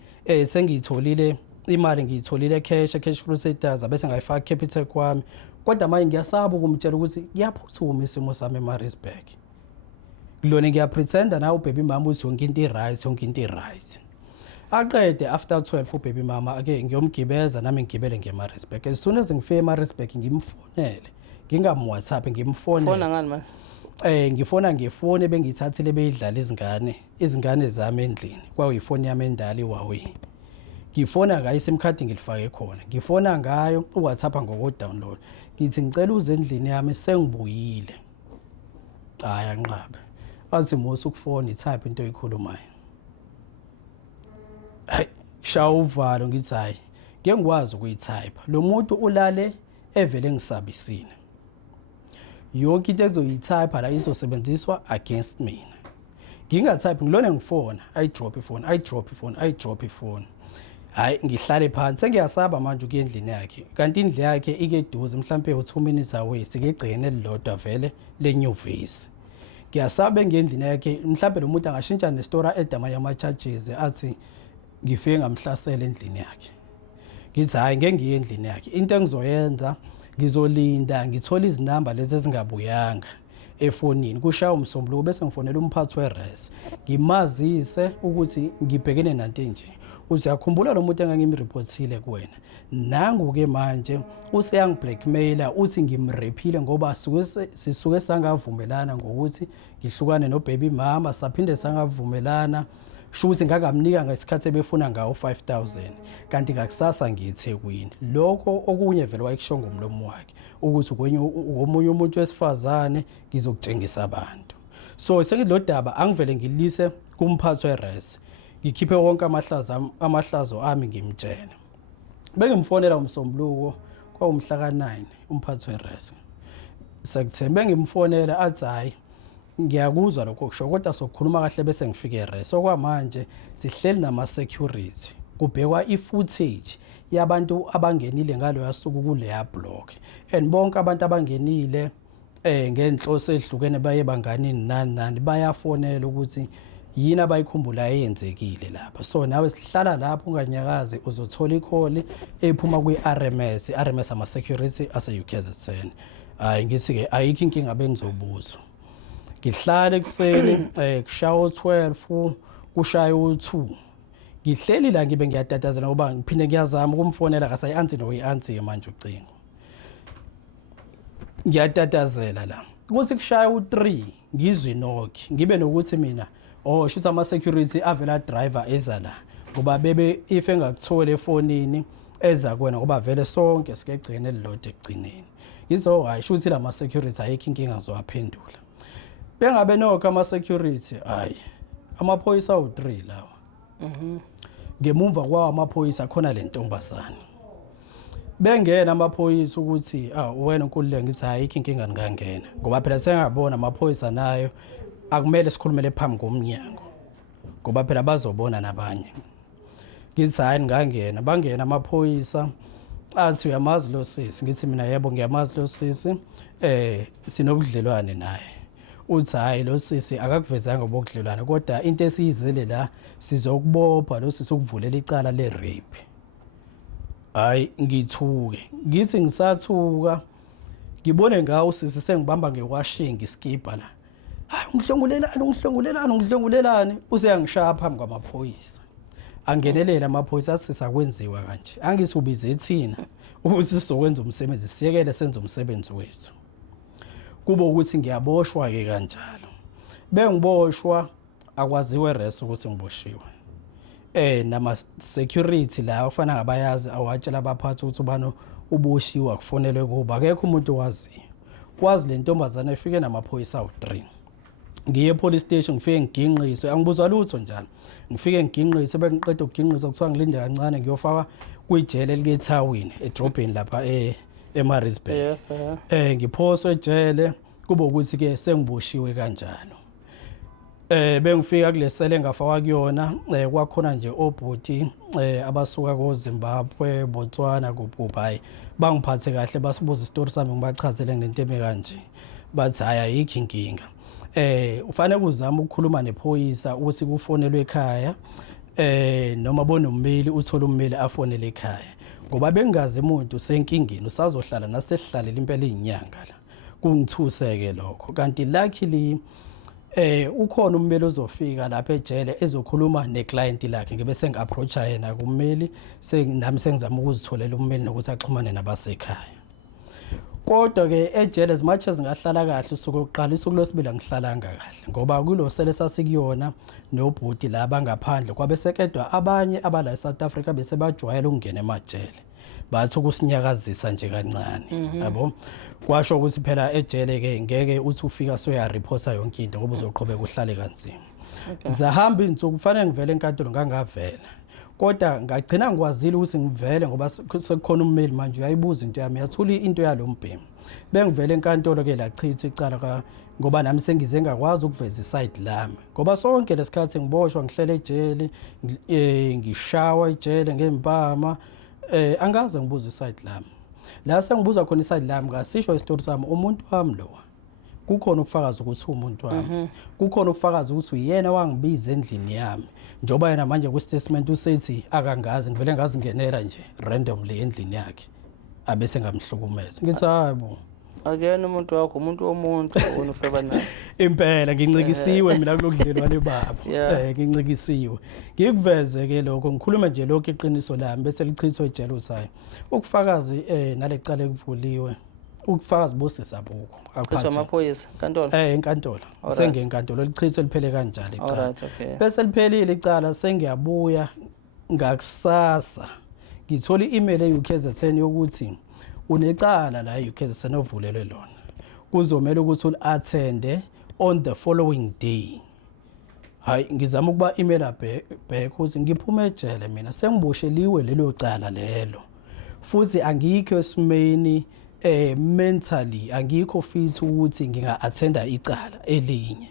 sengiyitholile imali ngiyitholile Cash Crusaders bese ngayifaka capital kwami kodwa manje ngiyasaba ukumtshela ukuthi kuyaphuthuma isimo sami eMaritzburg kulona ngiyapretenda na ubaby mama uthi yonke into right aqede after 12 ubaby mama ake ngiyomgibeza nami ngigibele ngeMaritzburg as soon as ngifike eMaritzburg ngimfonele ngingam-WhatsApp ngimfonele Fona ngani manje? Ngifona ngefoni ebengiyithathile beyidlala izingane zami endlini kwakuyifoni yami endala iHuawei. Ngifona ngayo iSIM card ngilifake khona. Ngifona ngayo uWhatsApp ngoko-download. Ngithi ngicela uze endlini yami sengibuyile. Hayi anqabe. Athi Musa ukufona itype into oyikhulumayo. Hayi shaya uvalo ngithi hayi ngeke ngikwazi ukuyitype. Lo muntu ulale evele ngisabisile. Yonke into ezoyitype la izosebenziswa against mina. Ngingatype ngilona ngifona, I drop ifone. Hayi ngihlale phansi sengiyasaba manje ukuya endlini yakhe. Kanti indlu yakhe ikeduze mhlambe u2 minutes away sikegcene elilodwa vele lenyuvesi. Ngiyasaba ngendlini yakhe mhlambe lo muntu angashintsha nestora edama yama charges athi ngifike ngamhlasela endlini yakhe. Ngithi hayi ngeke ngiye endlini yakhe. Into engizoyenza ngizolinda ngithola izinamba lezi ezingabuyanga efonini kushaya umsombuluko bese ngifonela umphathi weRes ngimazise ukuthi ngibhekene nanto enje. Uziyakhumbula lo muntu engangimreportile kuwena nangu ke manje useyangiblackmaila uthi ngimrephile ngoba sisuke sangavumelana ngokuthi ngihlukane nobaby mama saphinde sangavumelana shuthi ngakamnika ngesikhathi ebefuna ngawo 5000 kanti ngakusasa ngiyeThekwini. Lokho okunye vele wayekushongo ngomlomo wakhe ukuthi omunye umuntu wesifazane ngizokutshengisa abantu. So sengilo daba angivele ngilise kumphathi weRes ngikhiphe wonke amahlazo ami ngimtshela. Bengimfonela umsombuluko kwawumhla ka9 umphathi weRes. Sekuthembe ngimfonela athi hayi ngiyakuzwa lokho kusho kodwa sokukhuluma kahle bese ngifike eRes. Okwamanje sihleli nama security kubhekwa ifootage yabantu abangenile ngalo yasuku kuleya block and bonke abantu abangenile ngenhloso ezihlukene baye banganini nani bayafonela ukuthi yini abayikhumbula eyenzekile lapha. So nawe sihlala lapho unganyakazi uzothola ikholi ephuma kwi-RMS ama security ase UKZN. Hayi ngithi ke ayikho inkinga bengizobuzwa. Ngihlale ekseni kushaya u12 kushaya u2 ngihleli la ngibe ngiyatatazela ngoba ngiphinde ngiyazama ukumfonela akasayi-answer noyi-answer manje ucingo. Ngiyatatazela la kuthi kushaya u3 ngizwe inokhi ngibe nokuthi mina shuthi ama security avela driver eza la ngoba bebe if engakuthole efonini eza kuwena ngoba vele sonke sikegcine elilodwa ekugcineni. Yizo hayi shuthi la ma security ayikho inkinga ngizowaphendula. Bengabe nokho ama security hayi amaphoyisa u3 lawa. Ngemumva kwawo amaphoyisa khona le ntombazana. Bengena amaphoyisa ukuthi wena uNkululeko ngithi ayikho inkinga ngangena ngoba phela sengabona amaphoyisa nayo akumele sikhulumele phambi komnyango ngoba phela bazobona nabanye. Ngithi hayi ngangena bangena amaphoyisa athi uyamazi lo sisi ngithi mina yebo ngiyamazi lo sisi sinobudlelwane naye. Uthi hayi lo sisi akakuvezanga ngobudlelwane kodwa into esiyizele la sizokubopha lo sisi ukuvulela icala le-rape. Hayi ngithuke ngithi ngisathuka ngibone ngawo sisi sengibamba ngewashing iskipa la. Hayi ungihlongulelane useyangishaya phambi kwamaphoyisa. Angenelela amaphoyisa asisi akwenziwa kanje. Angithi ubize thina ukuthi sizokwenza umsebenzi siyekele senze umsebenzi wethu. Kuba ukuthi ngiyaboshwa ke kanjalo. Bengiboshwa akwaziwe eRes ukuthi ngiboshiwe. Nama security la ufana ngabayazi awatshela abaphathi ukuthi ubani uboshiwe akufonelwe kuba akekho umuntu owaziyo. Kwazi le ntombazana efike namaphoyisa u3. Ngiye police station ngifike ngiginqiswe angibuzwa lutho njalo. Ngifike ngiginqiswe bengiqeda ukuginqiswa kuthiwa ngilinde kancane ngiyofaka kwijele likeThawini edrobheni lapha eMaritzburg. Yes. Ngiphoswe ejele kube ukuthi ke sengiboshiwe kanjalo. Bengifika kulesele ngafakwa kuyona kwakhona nje obhuti abasuka koZimbabwe, Botswana kuphi bangiphathe kahle basibuza istory sami ngibachazele ngento eme kanje. Bathi hayi ayikho inkinga. Ufanele uzama ukukhuluma nephoyisa ukuthi kufonelwe ekhaya noma bonommeli uthola ummeli afonele ekhaya ngoba bengazi umuntu senkingeni usazohlala nasehlalele impela izinyanga la kungithuseke lokho kanti luckily Ukhona ummeli ozofika lapha ejele ezokhuluma neclient lakhe ngibe sengi-approacha yena kummeli nami sengizama ukuzitholela ummeli nokuthi axhumane nabasekhaya. Kodwa ke ejele as much as ngahlala kahle usuku lokuqala isuku lwesibili angihlalanga kahle ngoba kulo sele sasikuyona nobhuti la bangaphandle kwabe sekedwa abanye abala eSouth Africa bese bajwayela ukungena emajele bathi ukusinyakazisa nje kancane yabo. Kwasho ukuthi phela ejele ke ngeke uthi ufika soya reporta yonke into ngoba uzoqhubeka uhlale kanzima. Zahamba insuku kufanele ngivele enkantolo ngangavela. Kodwa ngagcina ngikwazile ukuthi ngivele ngoba sekukhona ummeli manje uyayibuza into yami yathula into yalombhemi. Bengivele enkantolo ke lachithwa icala ngoba nami sengize ngakwazi ukuveza iside lami. Ngoba sonke lesikhathi ngiboshwa ngihlele ejele ngishawa ejele ngempama angaze ngibuza iside lami. La sengibuza khona iside lami ngasisho isitori sami umuntu wami lo. Kukhona ukufakaza ukuthi umuntu wami. Kukhona ukufakaza ukuthi uyena wangibiza endlini yami. Njoba yena manje ku statement usethi akangazi ngivele ngazingenela nje randomly endlini yakhe. Abese ngamhlukumeza. Ngithi hayibo. Akuyena umuntu wakho umuntu womuntu onufeba naye. Impela ngincikisiwe mina kulokudlelwane babo. Ngincikisiwe. Ngikuveze ke lokho ngikhuluma nje lokho iqiniso lami bese lichithwe ejele usayi. Ukufakazi nalecala ekuvuliwe. Ukufakazi bosisa buko. Akuchithwa amaphoyisa enkantolo. Enkantolo. Sengenkantolo lichithwe liphele kanjalo icala. Alright, okay. Bese liphelile icala sengiyabuya ngakusasa. Ngithola i-email eUKZN yokuthi unecala la eUKZN ovulelwe lona. Kuzomela ukuthi uli-attende on the following day. Hayi ngizama ukuba email back ukuthi ngiphume ejele mina sengibosheliwe lelo cala lelo. Futhi angikho esimeni mentally angikho fit ukuthi nginga-attenda icala elinye.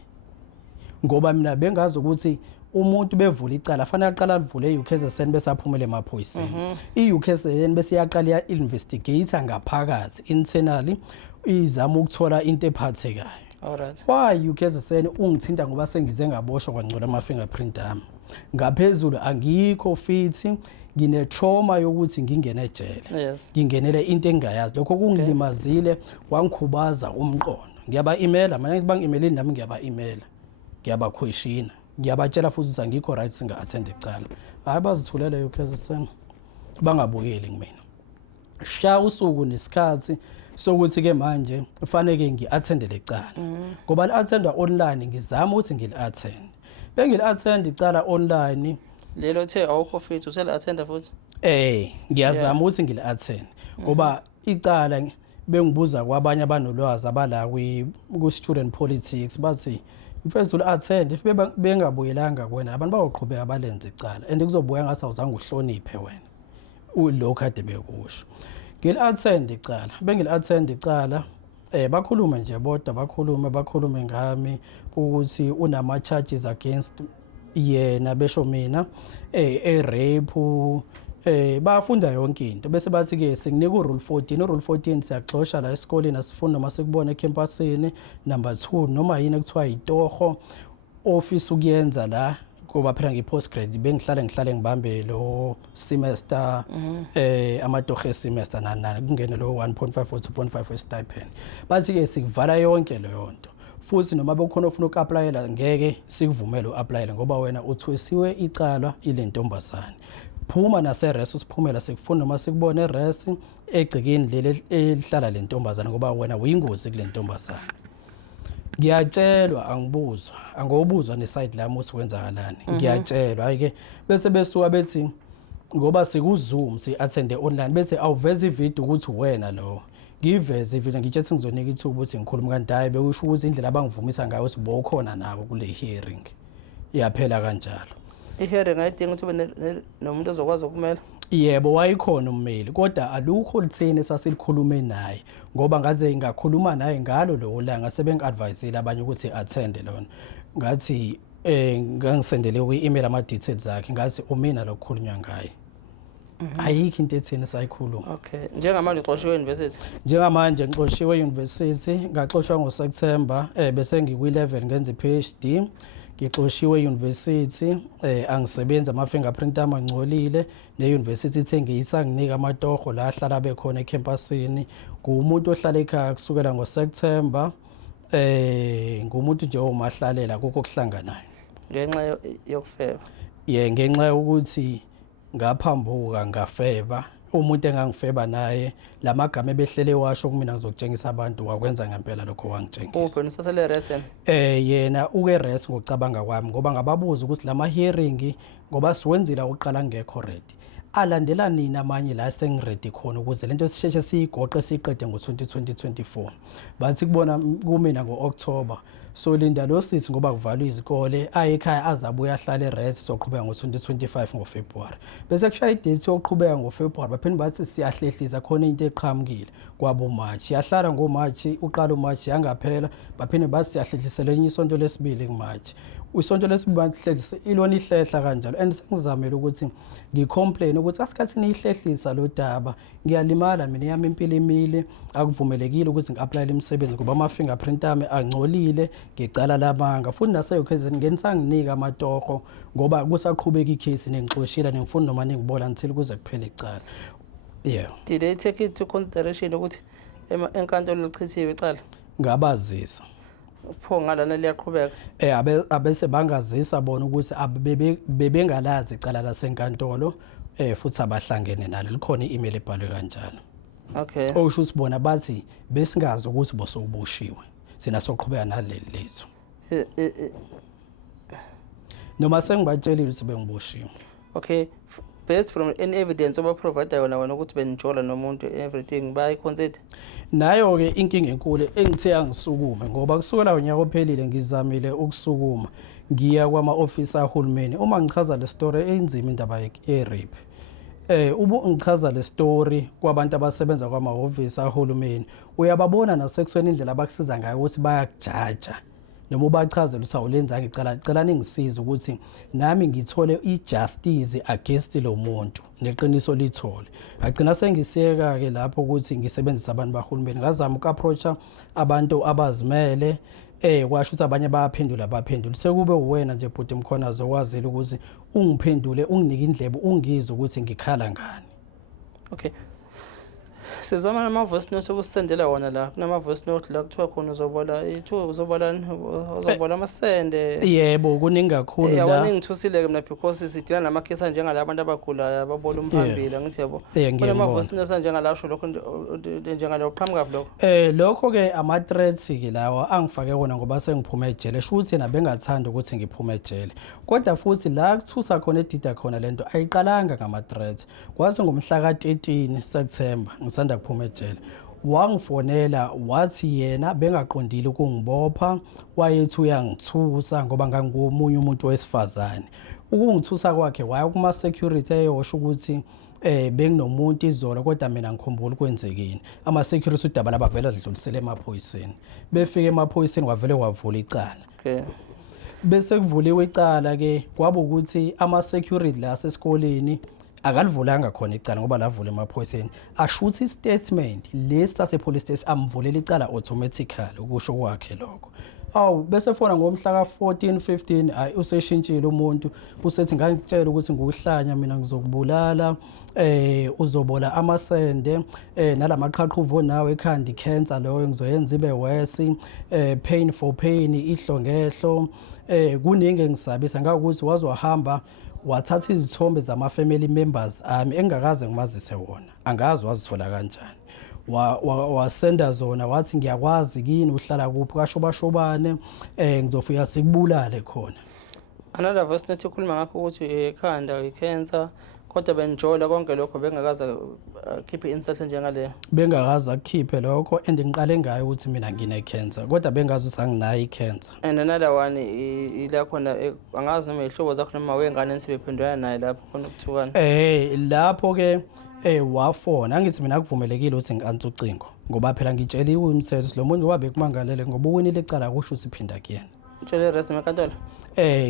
Ngoba mina bengazi ukuthi umuntu bevula icala afanele aqala alivule eUKZN bese aphumele emaphoyiseni. iUKZN bese yaqala ya-investigate ngaphakathi internally izama ukuthola into ephathekayo. Alright. Why UKZN ungithinta ngoba sengize ngaboshwa kwangcola ama-fingerprint ami. Ngaphezulu angikho fit ngine-trauma yokuthi ngingene ejele. Yes. Ngingenele into engayazi lokho kungilimazile kwangikhubaza umqondo. Ngiyaba-emaila manje bangi-emailini nami ngiyaba-emaila. Ngiyabaquestiona. Ngiyabatshela futhi ukuthi angikho right singa-attend icala. Hayi bazithulele UKZN bangabuyeli kumina. Sha usuku nesikhathi sokuthi ke manje kufanele ngi-attende lecala. Ngoba li-attendwa online ngizama ukuthi ngili-attend. Bengili-attend icala online lelo the awukho fit usela-attenda futhi. Ngiyazama ukuthi ngili-attend. Ngoba icala bengibuza kwabanye abanolwazi abala ku-student politics bathi mfethu uli-attend if bengabuyelanga kuwena abantu bayoqhubeka balenze icala and kuzobuya ngathi awuzange uhloniphe wena ulokho kade bekusho. Ngili-attend icala bengili-attend icala bakhuluma nje bodwa bakhulume ngami ukuthi unama charges against yena besho mina rape bafunda yonke into bese bathi ke sikunika urule 14 urule 14 siyaxoxa la esikoleni asifunda noma sikubona ecampusini number 2 noma yini ekuthiwa itoho office ukuyenza la ngoba phela ngipost-grad bengihlale ngibambe lo semester amatohe semester nani kungene lo 1.5 or 2.5 stipend bathi ke sikuvala yonke leyo nto futhi noma bekhona ofuna uku-applyela ngeke sikuvumele u-applyela ngoba wena uthwesiwe icala ile ntombazane phuma naserest siphumela sikufunda noma sikubona erest egcikeni leli elihlala le ntombazane ngoba wena uyingozi kule ntombazane. Ngiyatshelwa angobuzwa neside lami ukuthi kwenzakalani. Ngiyatshelwa hayi ke bese besuka bethi ngoba sikuZoom si-attende online bethi awuveze ivideo ukuthi wena lo. Ngiveze ivideo ngitshethi ngizonika ithuba ukuthi ngikhuluma kanti hayi bekusho ukuthi indlela abangivumisa ngayo ukuthi bokhona nabo kule hearing. Iyaphela kanjalo. I-hearing ayidinga ukuthi ube nomuntu ozokwazi ukumela. Yebo wayikhona ummeli kodwa alukho litheni esasilikhulume naye ngoba ngaze ngakhuluma naye ngalo lo langa sebengi-advisile abanye ukuthi attend lona ngathi ngangisendele kwi-email ama details akhe ngathi umina lokukhulunywa ngaye. Ayikho into etheni sayikhuluma. Okay. Njengamanje uxoshiwe university. Njengamanje ngixoshiwe university ngaxoshwa ngoSeptember bese ngikwi-level ngenza i-PhD. Ngixoshiwe university angisebenza ama-fingerprint amangcolile ne-university ithengisa nginika amatoho la ahlala bekhona ecampusini ngumuntu ohlala ekhaya kusukela ngoSeptember ngumuntu nje omahlalela kukho kuhlanganayo. ngenxa yokufeba. Ngenxa yokuthi ngaphambuka ngafeba umuntu engangifeba naye lamagama ebehlele washo kumina ngizokutshengisa abantu wakwenza ngempela lokho wangitshengisa. Ubheni sasele resen. Yena uke rest ngokucabanga kwami ngoba ngababuza ukuthi lama hearing ngoba siwenzile uqala ngekho ready. Alandela nini amanye la sengiready khona ukuze lento sisheshe siyigoqe siqede ngo-2024. Bathi kubona kumina ngo-October. So linda lo sithi ngoba kuvalwe izikole ayekhaya azabuya ahlale rest soqhubeka ngo-2025 ngoFebruary. Bese kushaya idate yokuqhubeka ngoFebruary baphinde bathi siyahlehlisa khona into eqhamukile kwabo March. Yahlala ngoMarch uqala uMarch yangaphela baphinde bathi siyahlehlisela elinye isonto lesibili kuMarch. Usonto lesibili bahlehlisa ilona ihlehla kanjalo and sengizamela ukuthi ngicomplain ukuthi asikhathini ihlehlisa lo daba ngiyalimala mina yami impilo emile akuvumelekile ukuthi ngiapply imisebenzi ngoba ama fingerprint ami angcolile ngicala labanga futhi naseyokhezeni ngensanginika amatoho ngoba kusaqhubeka icase nengixoshila nengifuna noma ningibola until kuze kuphele icala. Did they take it to consideration ukuthi enkantolo lichithiwe icala? Ngabazisa pho ngalana liyaqhubeka abese bangazisa bona ukuthi bebengalazi icala lasenkantolo futhi abahlangene nalo likhona i-email ebhalwe kanjalo. Okay. Osho sibona bathi besingazi ukuthi bosubushiwe sina soqhubeka naleli lethu noma sengibatshelile ukuthi bengibushiwe. Okay, based from any evidence obaprovide yona wena ukuthi benijola nomuntu everything bayiconsider. Nayo ke inkinga enkulu engithe angisukume ngoba kusukela unyaka ophelile ngizamile ukusukuma ngiya kwama office ahulumeni uma ngichaza le story enzima indaba ye-rape. Ngichaza le story kwabantu abasebenza kwama office ahulumeni uyababona nasekusweni indlela abakusiza ngayo ukuthi bayakujaja noma ubachazela ukuthi awulenzanga icala ningisiza ukuthi nami ngithole ijustice against lo muntu neqiniso lithole. Agcina sengisiyeka ke lapho ukuthi ngisebenzisa abantu bahulumeni ngazama ukuapproacha abantu abazimele kwasho ukuthi abanye bayaphendula sekube uwena nje bhuti Mkhonazi okwazile ukuthi ungiphendule unginike indlebe ungizwe ukuthi ngikhala ngani. Okay, sizama nama voice note obusendela wona la kunama voice note la kuthiwa khona uzobola amasende. Yebo kuningi kakhulu la. Yabona ngithusile ke mina because sidila nama case njengala abantu abagulayo ababola umphambili ngithi yabo. Kunama voice note njengalasho lokho njengalo uqhamuka lokho. Lokho ke ama threats ke lawa angifake wona ngoba sengiphume ejele shuthi na bengathanda ukuthi ngiphume ejele. Kodwa futhi la kuthusa khona edida khona lento ayiqalanga ngama threats. Kwathi ngomhla ka13 September ngisanda kuphuma ejele wangifonela wathi yena bengaqondile ukungibopha wayethi uyangithusa ngoba ngangomunye umuntu wesifazane. Ukungithusa kwakhe waya kuma security eyosho ukuthi benginomuntu izolo kodwa mina ngikhumbula ukwenzekeni. Ama security udaba labavela dlulisele emaphoyiseni. Befike emaphoyiseni wavele wavula icala. Okay. Bese kuvuliwe icala ke kwaba ukuthi ama security la sesikoleni akalivulanga khona icala ngoba lavula emaphoyiseni ashuthi istatement lesase police station amvulela icala automatically ukusho kwakhe lokho. Bese fona ngomhla ka14 15 hayi useshintshile umuntu usethi ngangitshela ukuthi nguhlanya mina ngizokubulala uzobola amasende nalamaqhaqhuvo nawe ekhandi cancer loyo ngizoyenza ibe worse pain for pain ihlongehlo kuningi engisabisa ngakuthi wazwahamba wathatha izithombe zama family members engakaze ngimazise wona angazi wazithola kanjani wasenda zona wathi ngiyakwazi kini uhlala kuphi kashobashobane ngizofika sikubulale khona. Another voice note ikhuluma ngakho ukuthi ekhanda icancer kodwa benijola konke lokho bengakaza khiphe insult njengaleyo. Bengakaza akukhiphe lokho and ngiqale ngayo ukuthi mina ngine cancer kodwa bengazi ukuthi anginayo icancer. And another one ila khona angazi noma ihlobo zakho noma wengane nisibephendwana naye lapho khona ukuthukana. Lapho ke wafona angithi mina kuvumelekile ukuthi ngiansa ucingo ngoba phela ngitsheliwe umthetho lo muntu ngoba bekumangalele ngoba uwinile icala kusho ukuthi phinda kuyena. Utshele rest enkantolo.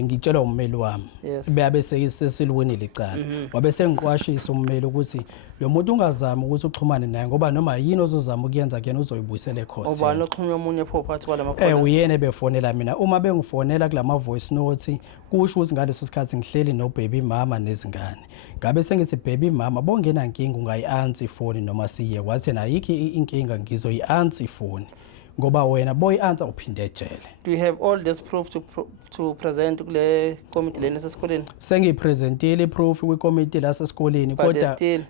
Ngitshela ummeli wami beyabe sesiliwinile icala wabe sengiqwashisa ummeli ukuthi lo muntu ungazama ukuthi uxhumane naye ngoba noma yini ozozama ukuyenza kuyena uzoyibuyisela ekhosini. Ubani oxhunywa omunye pho phakathi kwalamakhona? Uyena ebefonela mina uma bengifonela kulama voice note kusho ukuthi ngaleso sikhathi ngihleli no baby mama nezingane. Ngabe sengithi baby mama bongena inkinga ungayi-answer ifoni noma siye wathi ayikho inkinga ngizoyi-answer ifoni. ngoba wena boy answer uphinde ejele. Do you have all this proof to present kule committee lena sesikoleni? Sengiyipresentile proof kwikomiti lasesikoleni But kodwa still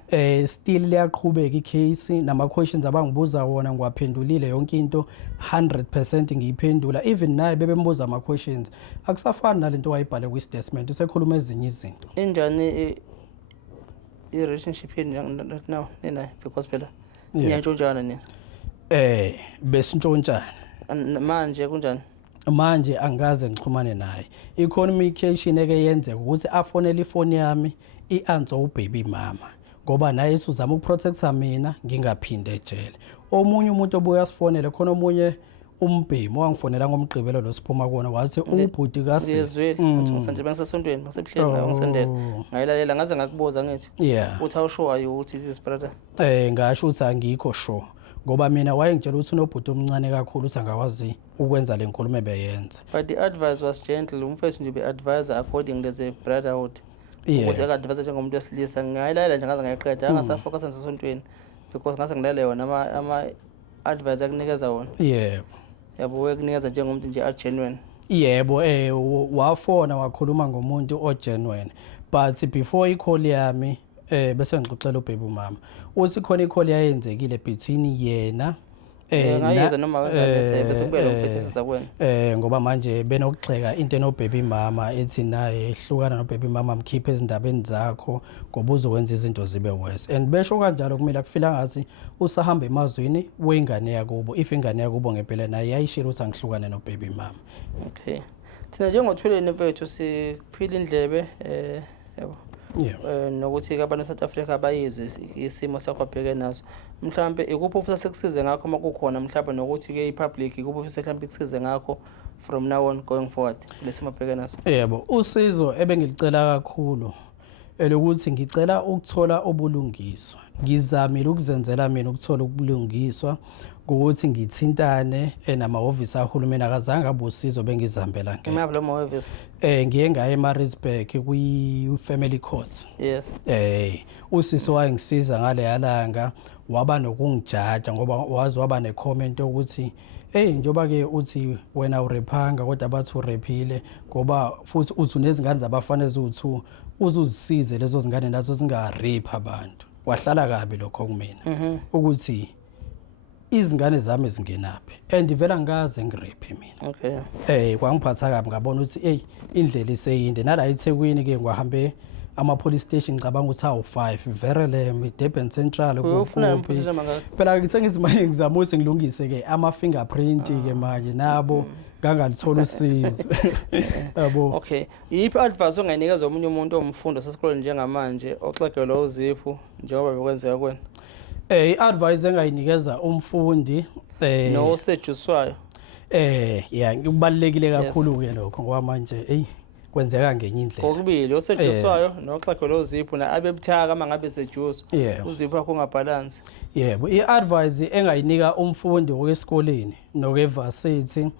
still liyaqhubeka icase nama questions abangibuza wona ngiwaphendulile yonke into 100% ngiyiphendula even naye bebembuza ama questions akusafani nalento wayibhale kwi statement usekhuluma ezinye izinto. injani i-relationship yenu right now nina because phela niyantshontshana nina? Besintshontshana. Manje kunjani? Manje angaze ngixhumane naye. I-communication eke yenzeka ukuthi afonele ifoni yami i-answer ubaby mama ngoba naye usuzama ukuprotecta mina ngingaphinde ejele. Omunye umuntu obuya asifonele khona omunye umbhemi wangifonela ngomgqibelo lo siphuma kona wathi ubhuti kasi ngiyezwile uthi nje bangisesontweni ngasebuhleni nawe ngisendela ngayilalela ngaze ngakubuza ngithi uthi awusho ayo ukuthi this brother ngasho ukuthi angikho sure ngoba mina wayengitshela ukuthi unobhuti omncane kakhulu ukuthi angawazi ukwenza le nkulumo beyenza. But the advice was gentle. Umfethu nje be-advisor according to the brotherhood. Ukuthi aka-advise njengomuntu wesilisa ngayilalela nje ngaze ngayiqeda angasafocus nasesontweni because ngase ngilale yona ama-advice akunikeza wona. Yabo wekunikeza njengomuntu nje a-genuine. Yebo wafona wakhuluma ngomuntu o-genuine but before i-call yami bese ngixoxela ubaby mama uthi khona i-call yayenzekile between yena ngayizwa noma bese kubela umfethu sizakwena ngoba manje benokugxeka into enobaby mama ethi naye ehlukana nobaby mama mkhiphe ezindabeni zakho ngoba uzokwenza izinto zibe worse and besho kanjalo kumele akufila ngathi usahamba emazweni weingane yakubo if ingane yakubo ngempela naye yayishilo ukuthi angihlukane nobaby mama. Okay, thina njengothuleni mfethu siphila indlebe yabo nokuthi abantu eSouth Africa bayizwe isimo sakwabheke naso mhlambe ikuphi ufisa sekusize ngakho makukhona mhlambe nokuthi ke ipublic ikuphi ufisa mhlambe kusize ngakho from now on going forward lesimo abheke naso? Yebo, usizo ebengilicela kakhulu elokuthi ngicela ukuthola obulungiswa. Ngizamile ukuzenzela mina ukuthola ubulungiswa ukuthi ngithintane namahhovisi ahulumeni akazange abusizo bengizihambela ngeke. Emabe lo mahhovisi? Ngiye ngaye eMaritzburg kwi-family court. Yes. Usisi wayengisiza ngale yalanga waba nokungijaja ngoba wazi waba necomment ukuthi njoba ke uthi wena urephanga kodwa bathi urepile ngoba futhi uthi unezingane zabafana eziwu2 uzuzisize lezo zingane nazo zingarephi abantu. Wahlala kabi lokho kumina ukuthi izingane zami zingenaphi and vela ngaze ngirephi mina. Okay. Kwangiphatha kabi ngabona ukuthi indlela iseyinde nala eThekwini ke ngihambe ama-police station ngicabanga ukuthi awu5 Verelem Durban Central kuphi phela ngithe ngizimanye ngizama ukuthi ngilungise ke ama-fingerprint ke manje nabo ngangalithola usizo yabo. Okay, yiphi advice ongayinikeza omunye umuntu omfundo sesikoleni njengamanje oxegelwa uzipho njengoba bekwenzeka kwena? I-advice engayinikeza umfundi no osejuswayo kubalekile kakhulu ke lokho ngoba manje kwenzeka ngenye indlela. Kokubili osejuswayo noxegelwa uzipho na abebuthaka mangabe sejuswa uzipho akho ngabalance. Yebo, i-advice engayinika umfundi wesikoleni nokevarsity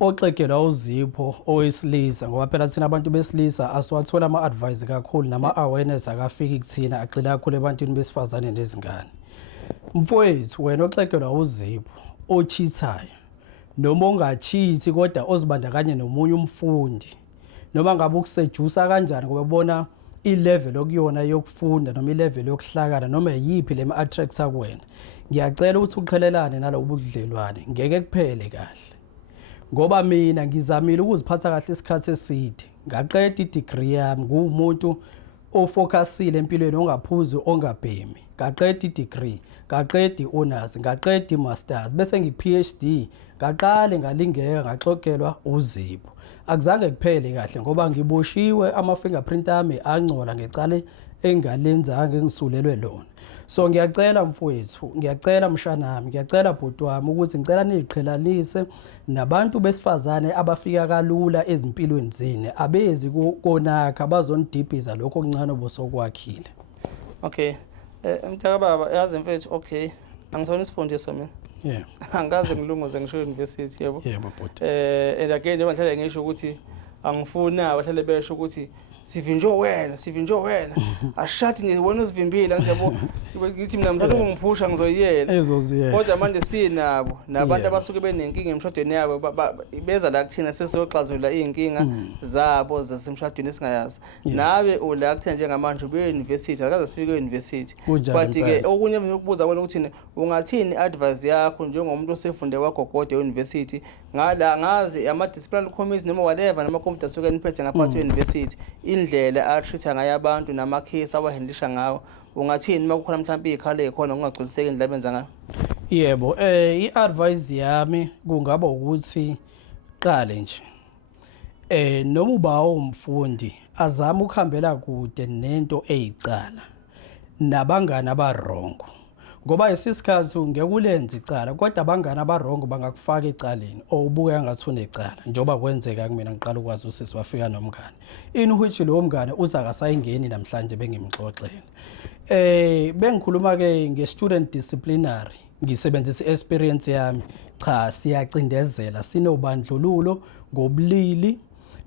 oxegelwa uzipho owesilisa ngoba phela thina abantu besilisa asiwathola ama-advice kakhulu nama-awareness akafiki kuthina agxila kakhulu ebantwini besifazane nezingane. Mfowethu wena oxegelwa uzipho ochithayo noma ongachithi kodwa ozibandakanye nomunye umfundi noma ngabe ukusejusa kanjani ngoba ubona i-level okuyona yokufunda noma i-level yokuhlakana noma yiphi lema-attracts kuwena, ngiyacela ukuthi uqhelelane nalobu budlelwane ngeke kuphele kahle ngoba mina ngizamile ukuziphatha kahle isikhathi eside ngaqeda i-degree yami ngumuntu ofocusile empilweni ongaphuzi ongabhemi ngaqeda i-degree ngaqeda i-honors ngaqeda i-masters bese ngi-PhD ngaqale ngalingeka ngaxogelwa uzipho. Akuzange kuphele kahle ngoba ngiboshiwe ama-fingerprint ami angcola ngecala engalenzanga engisulelwe lona. So ngiyacela mfowethu, ngiyacela mshanami, ngiyacela bhuti wami ukuthi ngicela niziqhelanise nabantu besifazane abafika kalula ezimpilweni zene abezi konakha abazonidibhiza lokho okuncane obosokwakhile. Okay. Mtaka baba yazi mfethu okay angisona isifundiso mina. Angaze ngilunguze ngisho university yebo. Yebo bhuti. And again njengoba ngihlala ngisho ukuthi angifuna abahlale besho ukuthi sivinjwe wena ashathi nje wena usivimbile ngiyabo ngithi mina mthatha ungiphusha ngizoyiyela ezoziyela kodwa manje sinabo nabantu abasuke benenkinga emshadweni yabo beza la kuthina sesiyoxazulula iy'nkinga zabo zasemshadweni esingayazi nawe ula kuthina njengamanje ube-university akaze sifike e-university but-ke okunye ukubuza kwena ukuthi ungathini i-advice yakho njengomuntu osefunde wagogoda e-university ngala ngazi ama-disciplinary committee noma whatever nama-committee asuke niphethe ngaphathi kwe-university indlela a-treat-a ngayo abantu namakhesi awahandlisha ngawo ungathini uma kukhona mhlawumbe iy'khalo ey'khona ungagculiseki indlela benza ngayo? Yebo, i-advice yami kungaba ukuthi qale nje noma uba umfundi azama ukuhambela kude nento eyicala nabangani abarongo ngoba isisikhathi ngeke ulenze icala kodwa abangani abarongo bangakufaka ecaleni ubuke ngathi unecala njoba kwenzeka kumina ngiqala ukwazi usisi wafika nomngane in which lo mngane uza akasayingeni namhlanje bengimxoxela bengikhuluma ke nge-student disciplinary ngisebenzisa i-experience yami cha siyacindezela sinobandlululo ngobulili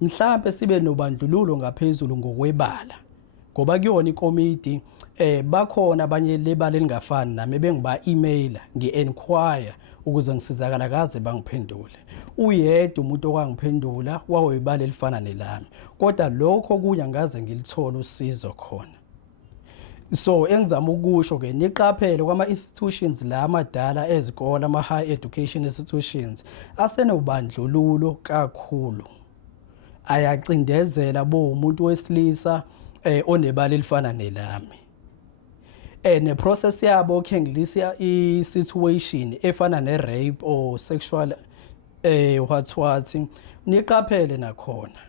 mhlawumbe sibe nobandlululo ngaphezulu ngokwebala ngoba kuyona ikomiti bakhona abanye lebala elingafani nami bengiba-emaila ngi-enquire ukuze ngisizakala kaze bangiphendule uyedwa umuntu okwangiphendula wawuyibala elifana nelami kodwa lokho kuya ngaze ngilithola usizo khona. So engizama ukusho ke niqaphele kwama-institutions la amadala ezikole ama-high education institutions asenobandlululo kakhulu ayacindezela umuntu wesilisa onebala elifana nelami ne-process yabo khe ngilisa i-situation efana ne-rape or sexual what niqaphele nakhona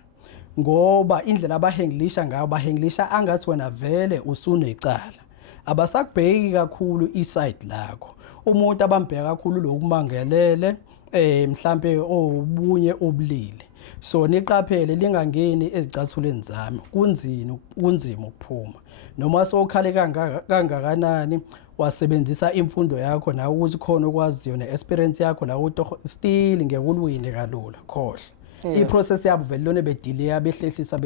ngoba indlela abahenglisha ngayo bahenglisha angathi wena vele usunecala abasakubheki kakhulu iside lakho umuntu abambheka kakhulu lokumangelele mhlambe obunye obulili so niqaphele lingangeni ezicathulweni zami kunzima ukuphuma noma sokhale kangakanani wasebenzisa imfundo yakho na ukuthi khona ukwaziyo ne-experience yakho la uto still ngeke ulwine kalula khohle i-process yabo vele lona bedelay behlehlisa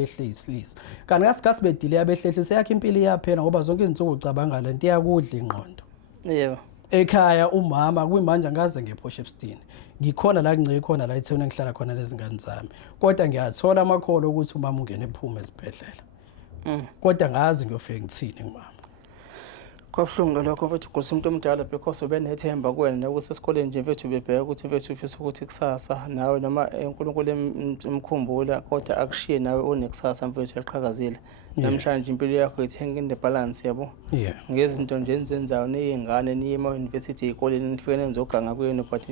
kanti ngasikhathi bedelay behlehlisa yakhe impilo iyaphela ngoba zonke izinsuku ucabanga lento iyakudla ingqondo yebo ekhaya umama kuyimanje ngaze ngePortshepstone ngikhona la ngiceke khona la eThekwini ngihlala khona lezingane zami kodwa ngiyathola amakholo ukuthi umama ungene ephuma esibhedlela kodwa ngazi ngiyofika ngithini ngimama kwabuhlungu lokho mfethu ugulisa umuntu omdala because ubenethemba kuwena nokuthi esikoleni nje mfethu ubebheka ukuthi mfethu ufisa ukuthi kusasa nawe noma uNkulunkulu emkhumbula kodwa akushiye nawe unekusasa mfethu yaqhakazile namhlanje impilo yakho ithenga in the balance yabo ngezinto nje enzenzayo nezingane niye ema-university ezikoleni nifike nenzoganga kuyena but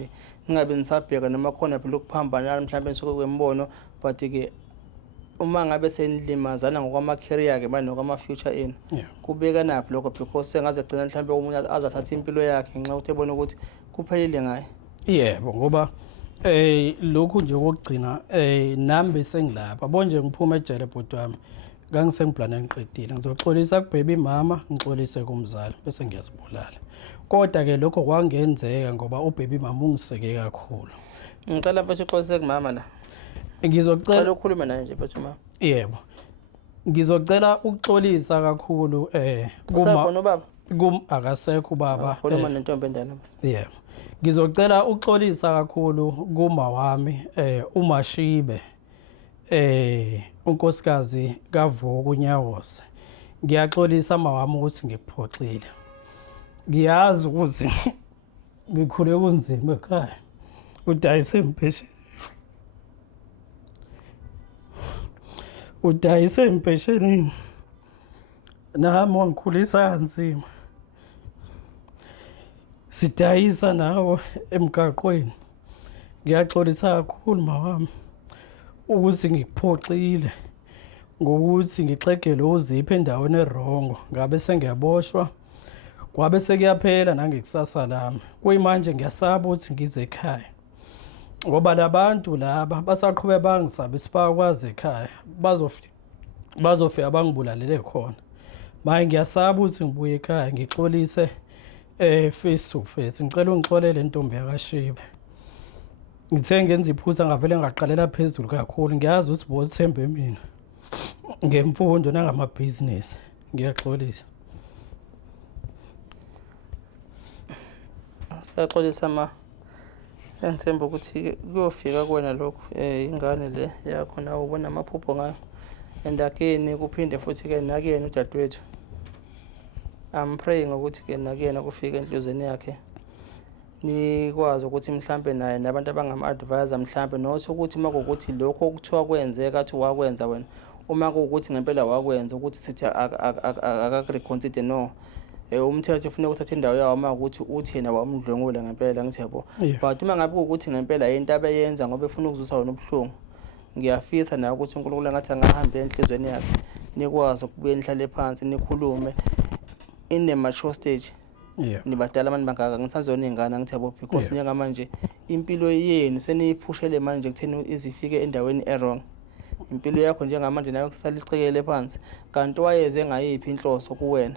ningabe nisabheka noma khona phela ukuphambana mhlawumbe nisuke kwembono but-ke uma ngabe senilimazana ngokwama-career ke manje nokwama-future enu kubeka naphi lokho because sengaze gcina mhlawumbe umuntu azathatha impilo yakhe ngenxa ukuthi ebona ukuthi kuphelile ngaye? Yebo ngoba lokhu nje kokugcina nami besengilapha bonje ngiphuma ejele bhuti wami ngangisengiplana ngiqedile ngizoxolisa kubhebe imama ngixolise kumzali bese ngiyazibulala kodwa ke lokho kwangenzeka ngoba ubhebe imama ungiseke kakhulu. Ngicela mfethu uxolise kumama la. Ngizocela ukukhuluma naye nje mfethu mama. Yebo. Ngizocela ukuxolisa kakhulu akasekho ubaba. Khuluma nentombi endala. Yebo. Ngizocela ukuxolisa kakhulu kuma wami uMashibe unkosikazi kaVuku uNyawose. Ngiyaxolisa mawami ukuthi ngikuphoxile. Ngiyazi ukuthi ngikhule kunzima ekhaya. Udayise impesheni. Udayise impesheni. Nami wangikhulisa kanzima. Sidayisa nawe emgaqweni. Ngiyaxolisa kakhulu mawami ukuthi ngikuphoxile ngokuthi ngixegele uzipho endaweni erongo ngabe sengiyaboshwa kwabe sekuyaphela nangekusasa lami kuyimanje ngiyasaba ukuthi ngize ekhaya ngoba labantu laba basaqhubeka bangisabe sibakwazi ekhaya bazofika bangibulalele khona manje ngiyasaba ukuthi ngibuye ekhaya ngixolise face to face ngicela ungixolele intombi yakashibe ngithe ngenza iphutha ngavele ngaqalela phezulu kakhulu ngiyazi ukuthi bothembe mina ngemfundo nangamabhizinisi ngiyaxolisa. siyaxolisa ngithemba ukuthi kuyofika kuwena lokhu ingane le yakho nawe ubona amaphupho ngayo and again kuphinde futhi-ke nakuyena udadewethu I'm praying ukuthi-ke nakuyena kufike enhlizweni yakhe nikwazi ukuthi mhlambe naye nabantu abangama-advisor mhlambe nothi ukuthi uma kuwukuthi lokho okuthiwa kwenzeka athi wakwenza wena uma kuwukuthi ngempela wakwenza ukuthi sithi akakureconsider no umthetho ufuna ukuthatha indawo yawo uma ukuthi uthi yena wamdlwengula ngempela ngithi yabo but uma ngabe kuwukuthi ngempela into abeyenza ngoba efuna ukuzuza wena ubuhlungu ngiyafisa nayo ukuthi uNkulunkulu ngathi angahambe enhlizweni yakhe nikwazi ukubuye nihlale phansi nikhulume in the mature stage nibadala abantu bangaka ngithanzona izingane ngithi yabo because njengamanje impilo yenu seniyiphushele manje kutheni izifike endaweni errong impilo yakho njengamanje nayo kusaliqhekele phansi kanti wayeze ngayiphi inhloso kuwena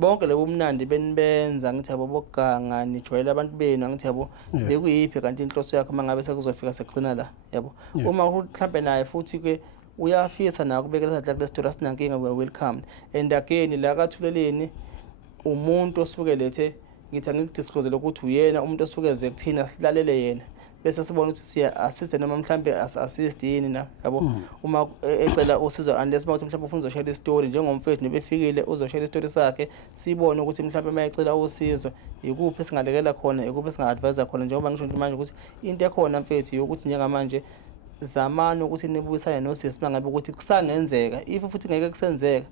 bonke lebo mnandi benibenza ngithi yabo boganga nijwayela abantu benu ngithi yabo bekuyiphi kanti inhloso yakho mangabe sekuzofika sekugcina la yabo uma mhlambe naye futhi ke uyafisa na ukubekela sadla kule story asinankinga we welcome and again la kathuleleni umuntu osuke lethe ngithi angikudisclose ukuthi uyena umuntu osuke eze kuthina silalele yena bese sibona ukuthi siya assist noma mhlambe assist yini na yabo uma ecela usizo unless mawuthi mhlambe ufuna uzoshare istory njengomfethu nebefikile uzoshare istory sakhe sibone ukuthi mhlambe mayecela usizo ikuphi esingalekela khona ikuphi esinga-advise khona njengoba ngisho manje ukuthi into ekhona mfethu yokuthi njengamanje zamana ukuthi nibuyisane nosisi mangabe ukuthi kusangenzeka if futhi ngeke kusenzeka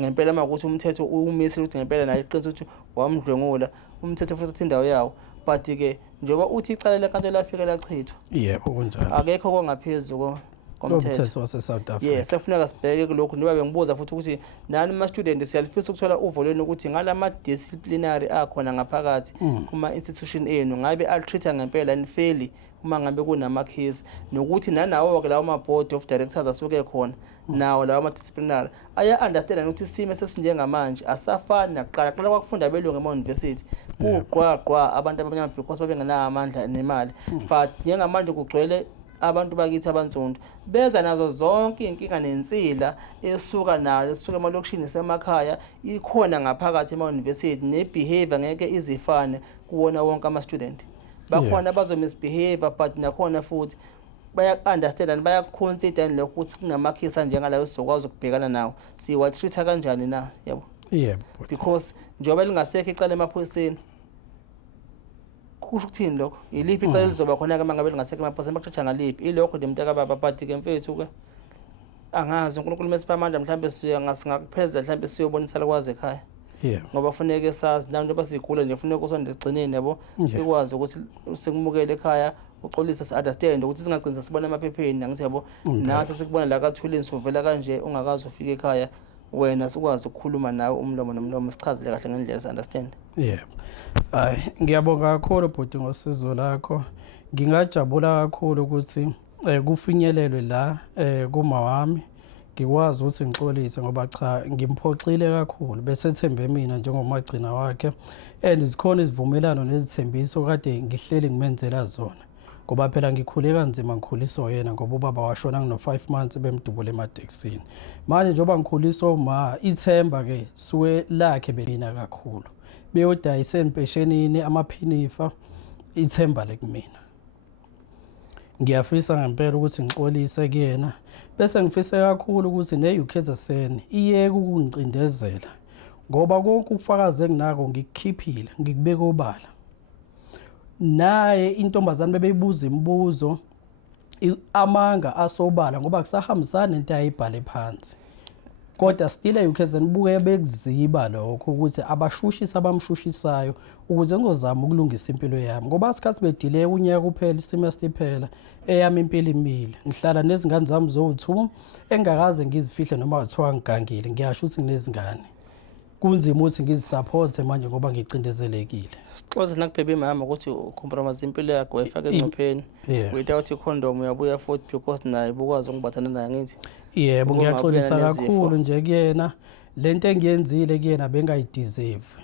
ngempela makuthi umthetho umisile ukuthi ngempela naye iqiniso ukuthi wamdlwengula umthetho futhi uthatha indawo yawo but ke njengoba uthi icala lenkantolo lafika lachithwa yebo kunjalo akekho kongaphezulu komthetho wase-South Africa yes sekufuneka sibheke kulokhu niba bengibuza futhi ukuthi nani ama-student siyalifisa ukuthola uvolweni ukuthi ngalama-disciplinary akhona ngaphakathi kuma-institution enu ngabe alitreat-a ngempela nifeli uma ngabe kunama-case nokuthi nanawo-ke lawo ma-board of directors asuke khona nawo lawo ama-disciplinary aya-understand ukuthi isimo esesinjengamanje asafani nakuqala qala kwakufunda abelungu ema-university kuqwaqwa abantu abamnyama because babengenawo amandla nemali but njengamanje kugcwele abantu bakithi abansundu beza nazo zonke inkinga nensila esuka nayo esuka emalokishini semakhaya ikhona ngaphakathi ema-university ne-behavior ngeke izifane kuwona wonke ama-student bakhona bazo-misbehavior but nakhona futhi baya-understand and baya-consider lokho ukuthi kunamakhisi anjengalayo sizokwazi ukubhekana nawo siwa-treat-a kanjani na yabo because njengoba lingasekho icala emaphoyiseni kusho ukuthini lokho iliphi icala lizoba khona-ke uma ngabe lingasekho emaphoyiseni baxoxa ngaliphi ilokho nje mntakababa but-ke mfethu-ke angazi uNkulunkulu mesipha amandla mhlawumbe singakuphezela mhlawumbe siyobonisana kwazi ekhaya ngoba funeke sazi nabantu basigula nje funeka usonde egcineni yabo sikwazi ukuthi sikumukele ekhaya uxolise si-understand ukuthi singagcina sibona emaphepheni angithi yabo nase sikubona la kathuleni sovela kanje ungakazi ufika ekhaya wena sikwazi ukukhuluma nawe umlomo nomlomo sichazele kahle ngendlela si-understand hayi ngiyabonga kakhulu bhuti ngosizo lakho ngingajabula kakhulu ukuthi kufinyelelwe la kuma wami ngikwazi ukuthi ngixolise ngoba cha ngimphoxile kakhulu bese ethembe mina njengomagcina wakhe and zikhona izivumelano nezithembiso kade ngihleli ngimenzela zona ngoba phela ngikhule kanzima ngikhuliswa yena ngoba ubaba washona ngino-5 months bemdubule ematekisini manje njengoba ngikhuliswa uma ithemba ke suke lakhe belina kakhulu beyodayisa empeshenini amaphinifa ithemba lekumina ngiyafisa ngempela ukuthi ngixolise kuyena bese ngifise kakhulu ukuthi ne-UKZN iyeke ukungicindezela ngoba konke ukufakazi enginako ngikukhiphile ngikubeka obala naye intombazane bebeyibuza imibuzo amanga asobala ngoba kusahambisana nento ayibhale phansi kodwa still e-UKZN buke bekuziba lokho ukuthi abashushisi abamshushisayo ukuze ngizozama ukulungisa impilo yami ngoba isikhathi bedile unyaka kuphela isemester iphela eyami impilo imile ngihlala nezingane zami zo2 engakaze ngizifihle noma kuthiwa ngigangile ngiyasho ukuthi nginezingane kunzima ukuthi ngizisupport manje ngoba ngicindezelekile sixoxe nakubhebe mama ukuthi ucompromise impilo yakho wayifake engcopheni without i-condom uyabuya futhi because naye bukwazi ukubathana naye ngithi yebo ngiyaxolisa kakhulu nje kuyena lento engiyenzile kuyena bengayideserve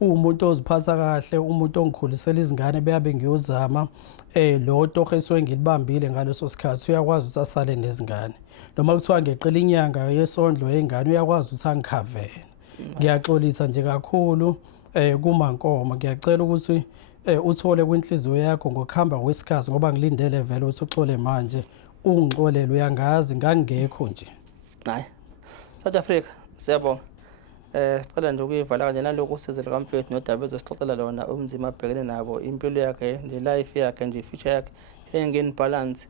umuntu oziphatha kahle umuntu ongikhulisela izingane beyabe ngiyozama lo toheswe ngilibambile ngaleso sikhathi uyakwazi ukuthi asale nezingane noma kuthiwa ngeqela inyanga yesondlo yengane uyakwazi ukuthi angikhavele ngiyaxolisa nje kakhulu kuMankoma. Ngiyacela ukuthi uthole kwinhliziyo yakho ngokuhamba kwesikhathi ngoba ngilindele vele ukuthi uxole manje ungixolele uyangazi ngangekho nje. Hayi. South Africa siyabonga. Sicela nje ukuyivala kanje nalokho usizo likamfethu nodaba ezosixoxela lona ubunzima abhekene nabo impilo yakhe ne-life yakhe nje future yakhe engeni balance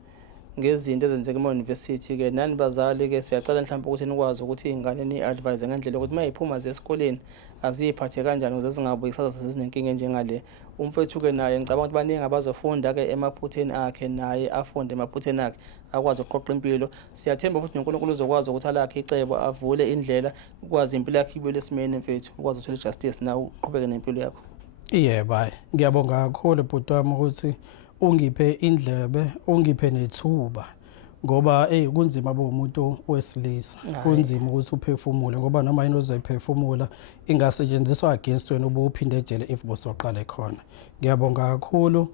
ngezinto ezenzeka ema-university ke nani bazali ke siyacela mhlawumbe ukuthi nikwazi ukuthi iy'ngane ni-advise ngendlela ukuthi uma yiphuma esikoleni aziyiphathe kanjani ukuze zingabuyi kusasa sezinenkinga enjengale. Umfethu-ke naye ngicabanga ukuthi baningi abazofunda-ke emaphutheni akhe naye afunde emaphutheni akhe akwazi ukuqoqa impilo. Siyathemba futhi noNkulunkulu uzokwazi ukuthi alakhe icebo avule indlela ukwazi impilo yakhe ibuyele esimeni mfethu ukwazi ukuthola i-justice nawe uqhubeke nempilo yakho. Yebo, hayi ngiyabonga kakhulu bhuti wami ukuthi ungiphe indlebe ungiphe nethuba ngoba kunzima bomuntu wesilisa kunzima ukuthi uphefumule ngoba noma yini ozoyiphefumula ingasetshenziswa against wena ubuphinde ejele if bosoqala khona. Ngiyabonga kakhulu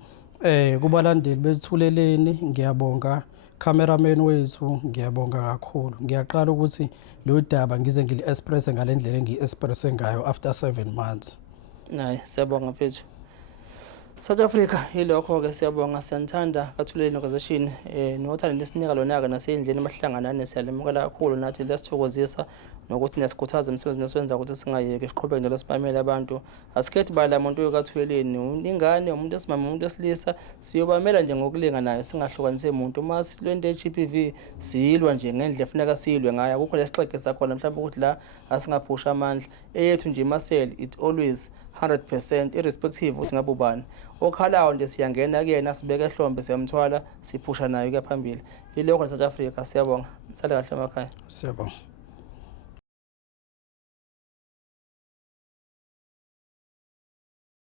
kubalandeli bethuleleni, ngiyabonga cameraman wethu, ngiyabonga kakhulu. Ngiyaqala ukuthi lo daba ngize ngili-express ngalendlela engi-express ngayo after 7 months. Hayi siyabonga mfethu. South Africa ilokho-ke siyabonga siyanithanda kaThuleleni Organization nothando lesinika lona-ke nasey'ndleni emahlanganane siyalemukela kakhulu nathi lesithokozisa nokuthi niyasikhuthaza emsebenzini esiwenza ukuthi singayeki siqhubeke njalo sibamele abantu. Asikhethi bala muntu okaThuleleni ingane umuntu esimame umuntu esilisa siyobamela nje ngokulinganayo singahlukanisi umuntu. Uma silwe into ye-GBV siyilwa nje ngendlela efuneka siyilwe ngayo akukho lesixeke sakhona mhlawumbe ukuthi la asingaphusha amandla eyethu nje imaseli it always 100% irrespective ukuthi ngabe ubani okhalayo nje siyangena kuyena sibeke ehlombe siyamthwala siphusha nayo kuya phambili. Yilokho South Africa siyabonga. Nisale kahle emakhaya. Siyabonga.